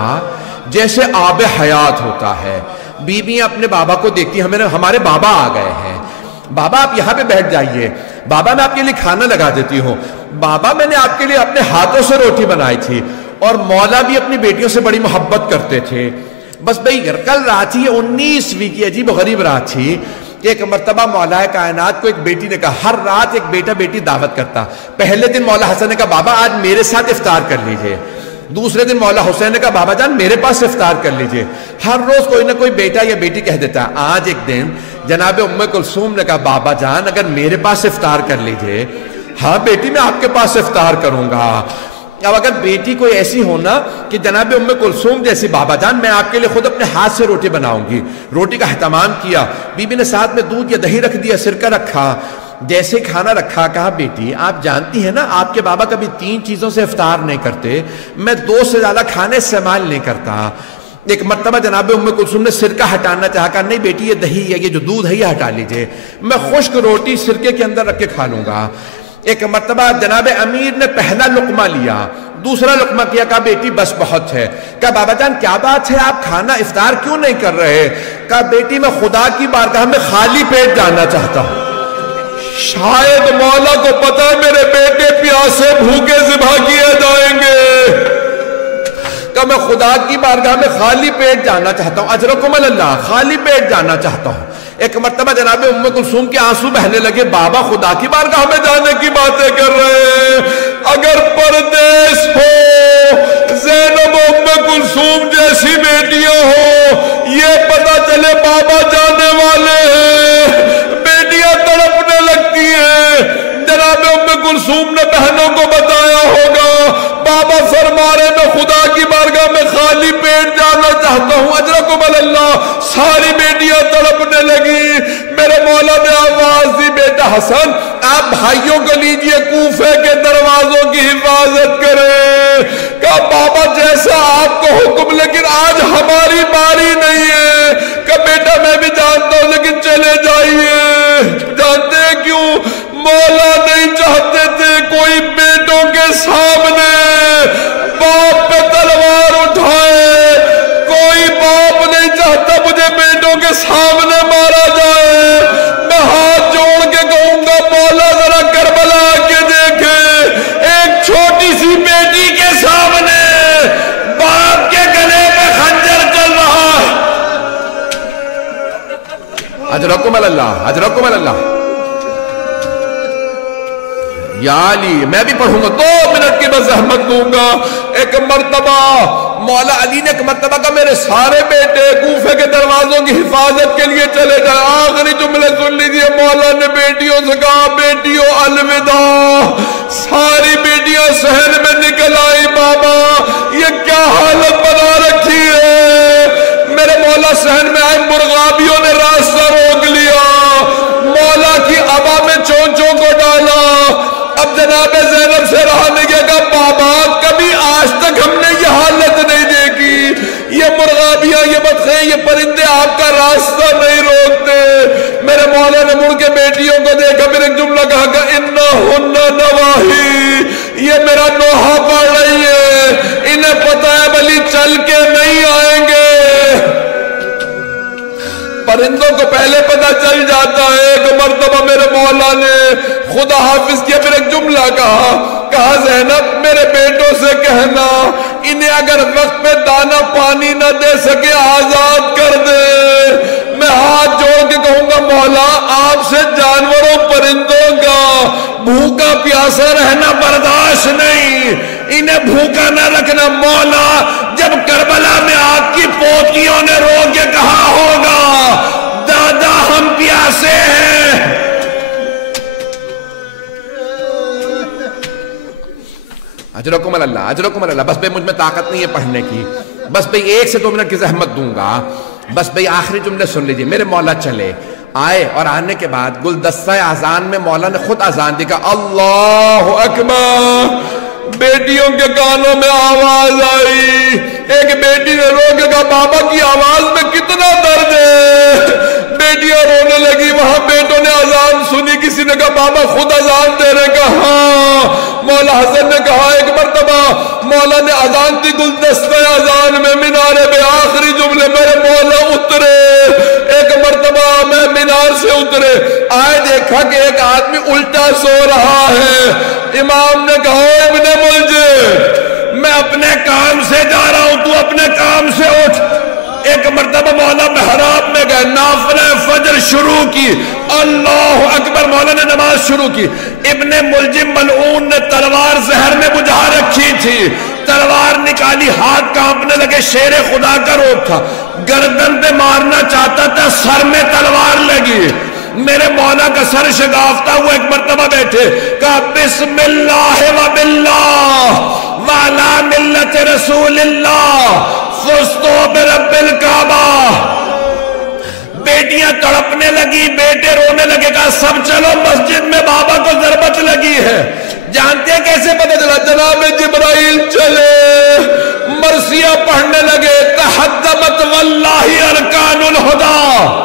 جیسے آب حیات ہوتا ہے۔ بیویاں اپنے بابا کو دیکھتی ہیں، ہمارے بابا آ گئے ہیں، بابا آپ یہاں پہ بیٹھ جائیے، بابا میں آپ کے لیے کھانا لگا دیتی ہوں، بابا میں نے آپ کے لیے اپنے ہاتھوں سے روٹی بنائی تھی۔ اور مولا بھی اپنی بیٹیوں سے بڑی محبت کرتے تھے۔ بس بھئی کل رات تھی، 19ویں کی عجیب و غریب رات تھی، ایک مرتبہ مولا کائنات کو ایک بیٹی نے کہا، ہر رات ایک بیٹا بیٹی دعوت کرتا۔ پہلے دن مولا حسن نے کہا بابا آج میرے ساتھ افطار کر لیجئے، دوسرے دن مولا حسین نے کہا بابا جان میرے پاس افطار کر لیجئے۔ ہر روز کوئی نہ کوئی بیٹا یا بیٹی کہہ دیتا۔ آج ایک دن جناب ام کلثوم نے کہا بابا جان اگر میرے پاس افطار کر لیجئے۔ ہاں بیٹی میں آپ کے پاس افطار کروں گا۔ اب اگر بیٹی کوئی ایسی ہونا کہ جناب ام کلثوم جیسی، بابا جان میں آپ کے لیے خود اپنے ہاتھ سے روٹی بناؤں گی۔ روٹی کا اہتمام کیا، بی بی نے ساتھ میں دودھ یا دہی رکھ دیا، سرکہ رکھا، جیسے کھانا رکھا کہا بیٹی آپ جانتی ہیں نا آپ کے بابا کبھی 3 چیزوں سے افطار نہیں کرتے، میں 2 سے زیادہ کھانے استعمال نہیں کرتا۔ ایک مرتبہ جناب ام کلثوم نے سرکہ ہٹانا چاہا، کہا نہیں بیٹی یہ دہی ہے، یہ جو دودھ ہے یہ ہٹا لیجئے، میں خشک روٹی سرکے کے اندر رکھ کے کھا لوں گا۔ ایک مرتبہ جناب امیر نے پہلا لقمہ لیا، دوسرا لقمہ کیا، کہا بیٹی بس بہت ہے۔ کہا بابا جان کیا بات ہے آپ کھانا افطار کیوں نہیں کر رہے؟ کہا بیٹی میں خدا کی بارگاہ میں خالی پیٹ جانا چاہتا ہوں، شاید مولا کو پتا میرے بیٹے پیاسے بھوکے ذبح کیے جائیں گے، کہ میں خدا کی بارگاہ میں خالی پیٹ جانا چاہتا ہوں، اجرکم اللہ، خالی پیٹ جانا چاہتا ہوں۔ ایک مرتبہ جناب ام کلثوم کے آنسو بہنے لگے، بابا خدا کی بارگاہ میں جانے کی باتیں کر رہے ہیں، اگر پردیس ہو، زینب ام کلثوم جیسی بیٹیاں ہو، یہ پتہ چلے بابا جانے والے ہیں، بیٹیاں تڑپنے لگتی ہیں۔ جناب ام کلثوم نے بہنوں کو بتایا ہوگا، بابا فرما رہے میں خدا کی بارگاہ میں خالی پیٹ جانا چاہتا ہوں، اجرکم اللہ۔ ساری بیٹیاں تڑپنے لگی، میرے مولا نے آواز دی، بیٹا حسن آپ بھائیوں کو لیجئے کوفے کے دروازوں کی حفاظت کریں۔ کہا بابا جیسا آپ کو حکم، لیکن آج ہماری باری نہیں ہے۔ کہا بیٹا میں بھی جانتا ہوں لیکن چلے جائیے۔ جانتے ہیں کیوں؟ مولا نہیں چاہتے تھے کوئی بیٹوں کے سامنے باپ پہ تلوار اٹھائے، کوئی باپ نہیں چاہتا مجھے بیٹوں کے سامنے مارا جائے۔ میں ہاتھ جوڑ کے کہوں گا مولا ذرا کربلا کے دیکھے، ایک چھوٹی سی بیٹی کے سامنے باپ کے گلے پہ خنجر چل رہا ہے۔ اجرکم اللہ، اجرکم اللہ۔ یا علی میں بھی پڑھوں گا، 2 منٹ کی بس زحمت دوں گا۔ ایک مرتبہ مولا علی نے ایک مرتبہ کہا میرے سارے بیٹے کوفے کے دروازوں کی حفاظت کے لیے چلے جائیں۔ آخری جملے سن لیجئے، مولا نے بیٹیوں سے کہا بیٹیوں الوداع۔ ساری بیٹیاں صحن میں نکل آئی۔ بابا یہ کیا حالت بنا رکھی ہے؟ میرے مولا صحن میں آئے، مرغابیوں نے راستہ روک لیا، مولا کی عبا میں چونچوں کو ڈالا۔ اب جناب زینب سے رہا نہیں گیا، کہا بابا کبھی آج تک ہم نے یہ حالت نہیں دیکھی، یہ مرغابیاں، یہ بطخیں، یہ پرندے آپ کا راستہ نہیں روکتے۔ میرے مولا نے مڑ کے بیٹیوں کو دیکھا، پھر ایک جملہ کہا کہ انہن نواہی، یہ میرا نوحہ پڑھ رہی ہے، انہیں پتہ ہے بلی چل کے نہیں آئیں گے۔ پرندوں کو پہلے پتہ چل جاتا ہے۔ ایک مرتبہ میرے مولا نے خدا حافظ کیا، پھر ایک جملہ کہا زینب میرے بیٹوں سے کہنا انہیں اگر وقت پہ دانا پانی نہ دے سکے آزاد کر دے۔ میں ہاتھ جوڑ کے کہوں گا مولا آپ سے جانوروں پرندوں کا بھوکا پیاسا رہنا برداشت نہیں، انہیں بھوکا نہ رکھنا۔ مولا جب کربلا میں آپ کی پوتیوں نے رو کے کہا ہوگا دادا ہم پیاسے ہیں، اجرکم اللہ، اجرکم اللہ۔ بس بھئی مجھ میں طاقت نہیں ہے پڑھنے کی، بس بھئی 1 سے 2 منٹ کی زحمت دوں گا۔ بس بھئی آخری جملے سن لیجئے۔ میرے مولا چلے آئے اور آنے کے بعد گلدستہ اذان میں مولا نے خود اذان دی، کہا اللہ اکبر۔ بیٹیوں کے کانوں میں آواز آئی، ایک بیٹی نے رو کے کہا بابا کی آواز میں کتنا درد ہے۔ بیٹیاں رونے لگی، وہاں بیٹوں نے اذان سنی، کسی نے کہا بابا خود اذان دے رہے، کہا ہاں۔ مولا حسن نے کہا ایک مرتبہ مولا نے اذان دی گلدستہ اذان میں مینارے میں، آخری جملے میرے مولا اترے۔ ایک مرتبہ میں مینار سے اترے، آئے دیکھا کہ ایک آدمی الٹا سو رہا ہے۔ امام نے کہا ابن ملجم میں اپنے کام سے جا رہا ہوں، تو اپنے کام سے اٹھ۔ ایک مرتبہ مولا محراب میں گئے، نافلہ فجر شروع کی، اللہ اکبر، مولا نے نماز شروع کی۔ ابن ملجم ملعون نے تلوار زہر میں بجھا رکھی تھی، تلوار نکالی، ہاتھ کانپنے لگے، شیر خدا کا روپ تھا، گردن پہ مارنا چاہتا تھا، سر میں تلوار لگی۔ میرے مولا کا سر شگافتہ ہوا، ایک مرتبہ بیٹھے، کہا بسم اللہ و باللہ وعلا ملت رسول اللہ فزتو برب الکعبہ۔ بیٹیاں تڑپنے لگی، بیٹے رونے لگے، کہا سب چلو مسجد میں، بابا کو ضربت لگی ہے۔ جانتے ہیں کیسے پتہ چلا؟ جناب جبرائیل چلے، مرثیہ پڑھنے لگے، تحدمت واللہ ارکان الہدی،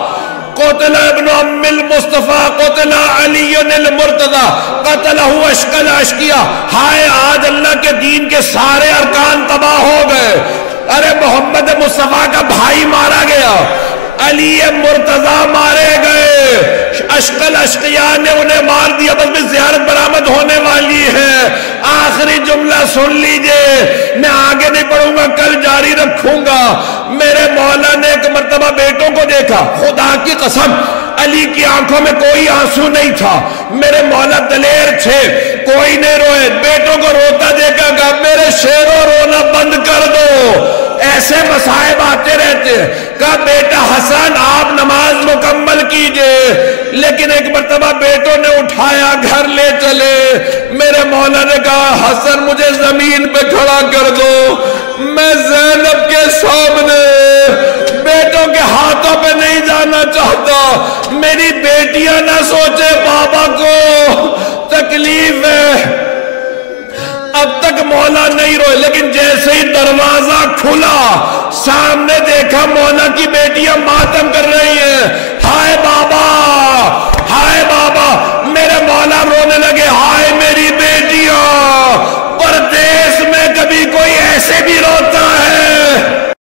قتل ابن ام المصطفیٰ، قتل علی المرتضی، قتلہ اشقل اشقیہ۔ ہائے آج اللہ کے دین کے سارے ارکان تباہ ہو گئے۔ ارے محمد مصطفیٰ کا بھائی مارا گیا، علی مرتضی مارے گئے، اشقل اشقیہ نے انہیں مار دیا، بس میں زیارت برآمد ہونے والی ہے۔ آخری جملہ سن لیجئے، میں آگے نہیں پڑھوں گا، کل جاری رکھوں گا۔ میرے مولا نے ایک مرتبہ بیٹوں کو دیکھا، خدا کی قسم علی کی آنکھوں میں کوئی آنسو نہیں تھا، میرے مولا دلیر تھے، کوئی نہیں روئے، بیٹوں کو روتا دیکھا، کہا میرے شیروں رونا بند کر دو، ایسے مصائب آتے رہتے ہیں۔ کہا بیٹا حسن آپ نماز مکمل کیجئے، لیکن لیکن ایک مرتبہ بیٹوں نے اٹھایا گھر لے چلے. میرے مولا نے کہا حسن مجھے زمین پہ کھڑا کر دو, میں زینب کے سامنے بیٹوں کے ہاتھوں پہ نہیں جانا چاہتا. میری بیٹیاں نہ سوچے بابا کو تکلیف ہے. اب تک مولا نہیں روئے, لیکن جیسے ہی دروازہ کھلا سامنے دیکھا مولا کی بیٹیاں ماتم کر رہی ہیں.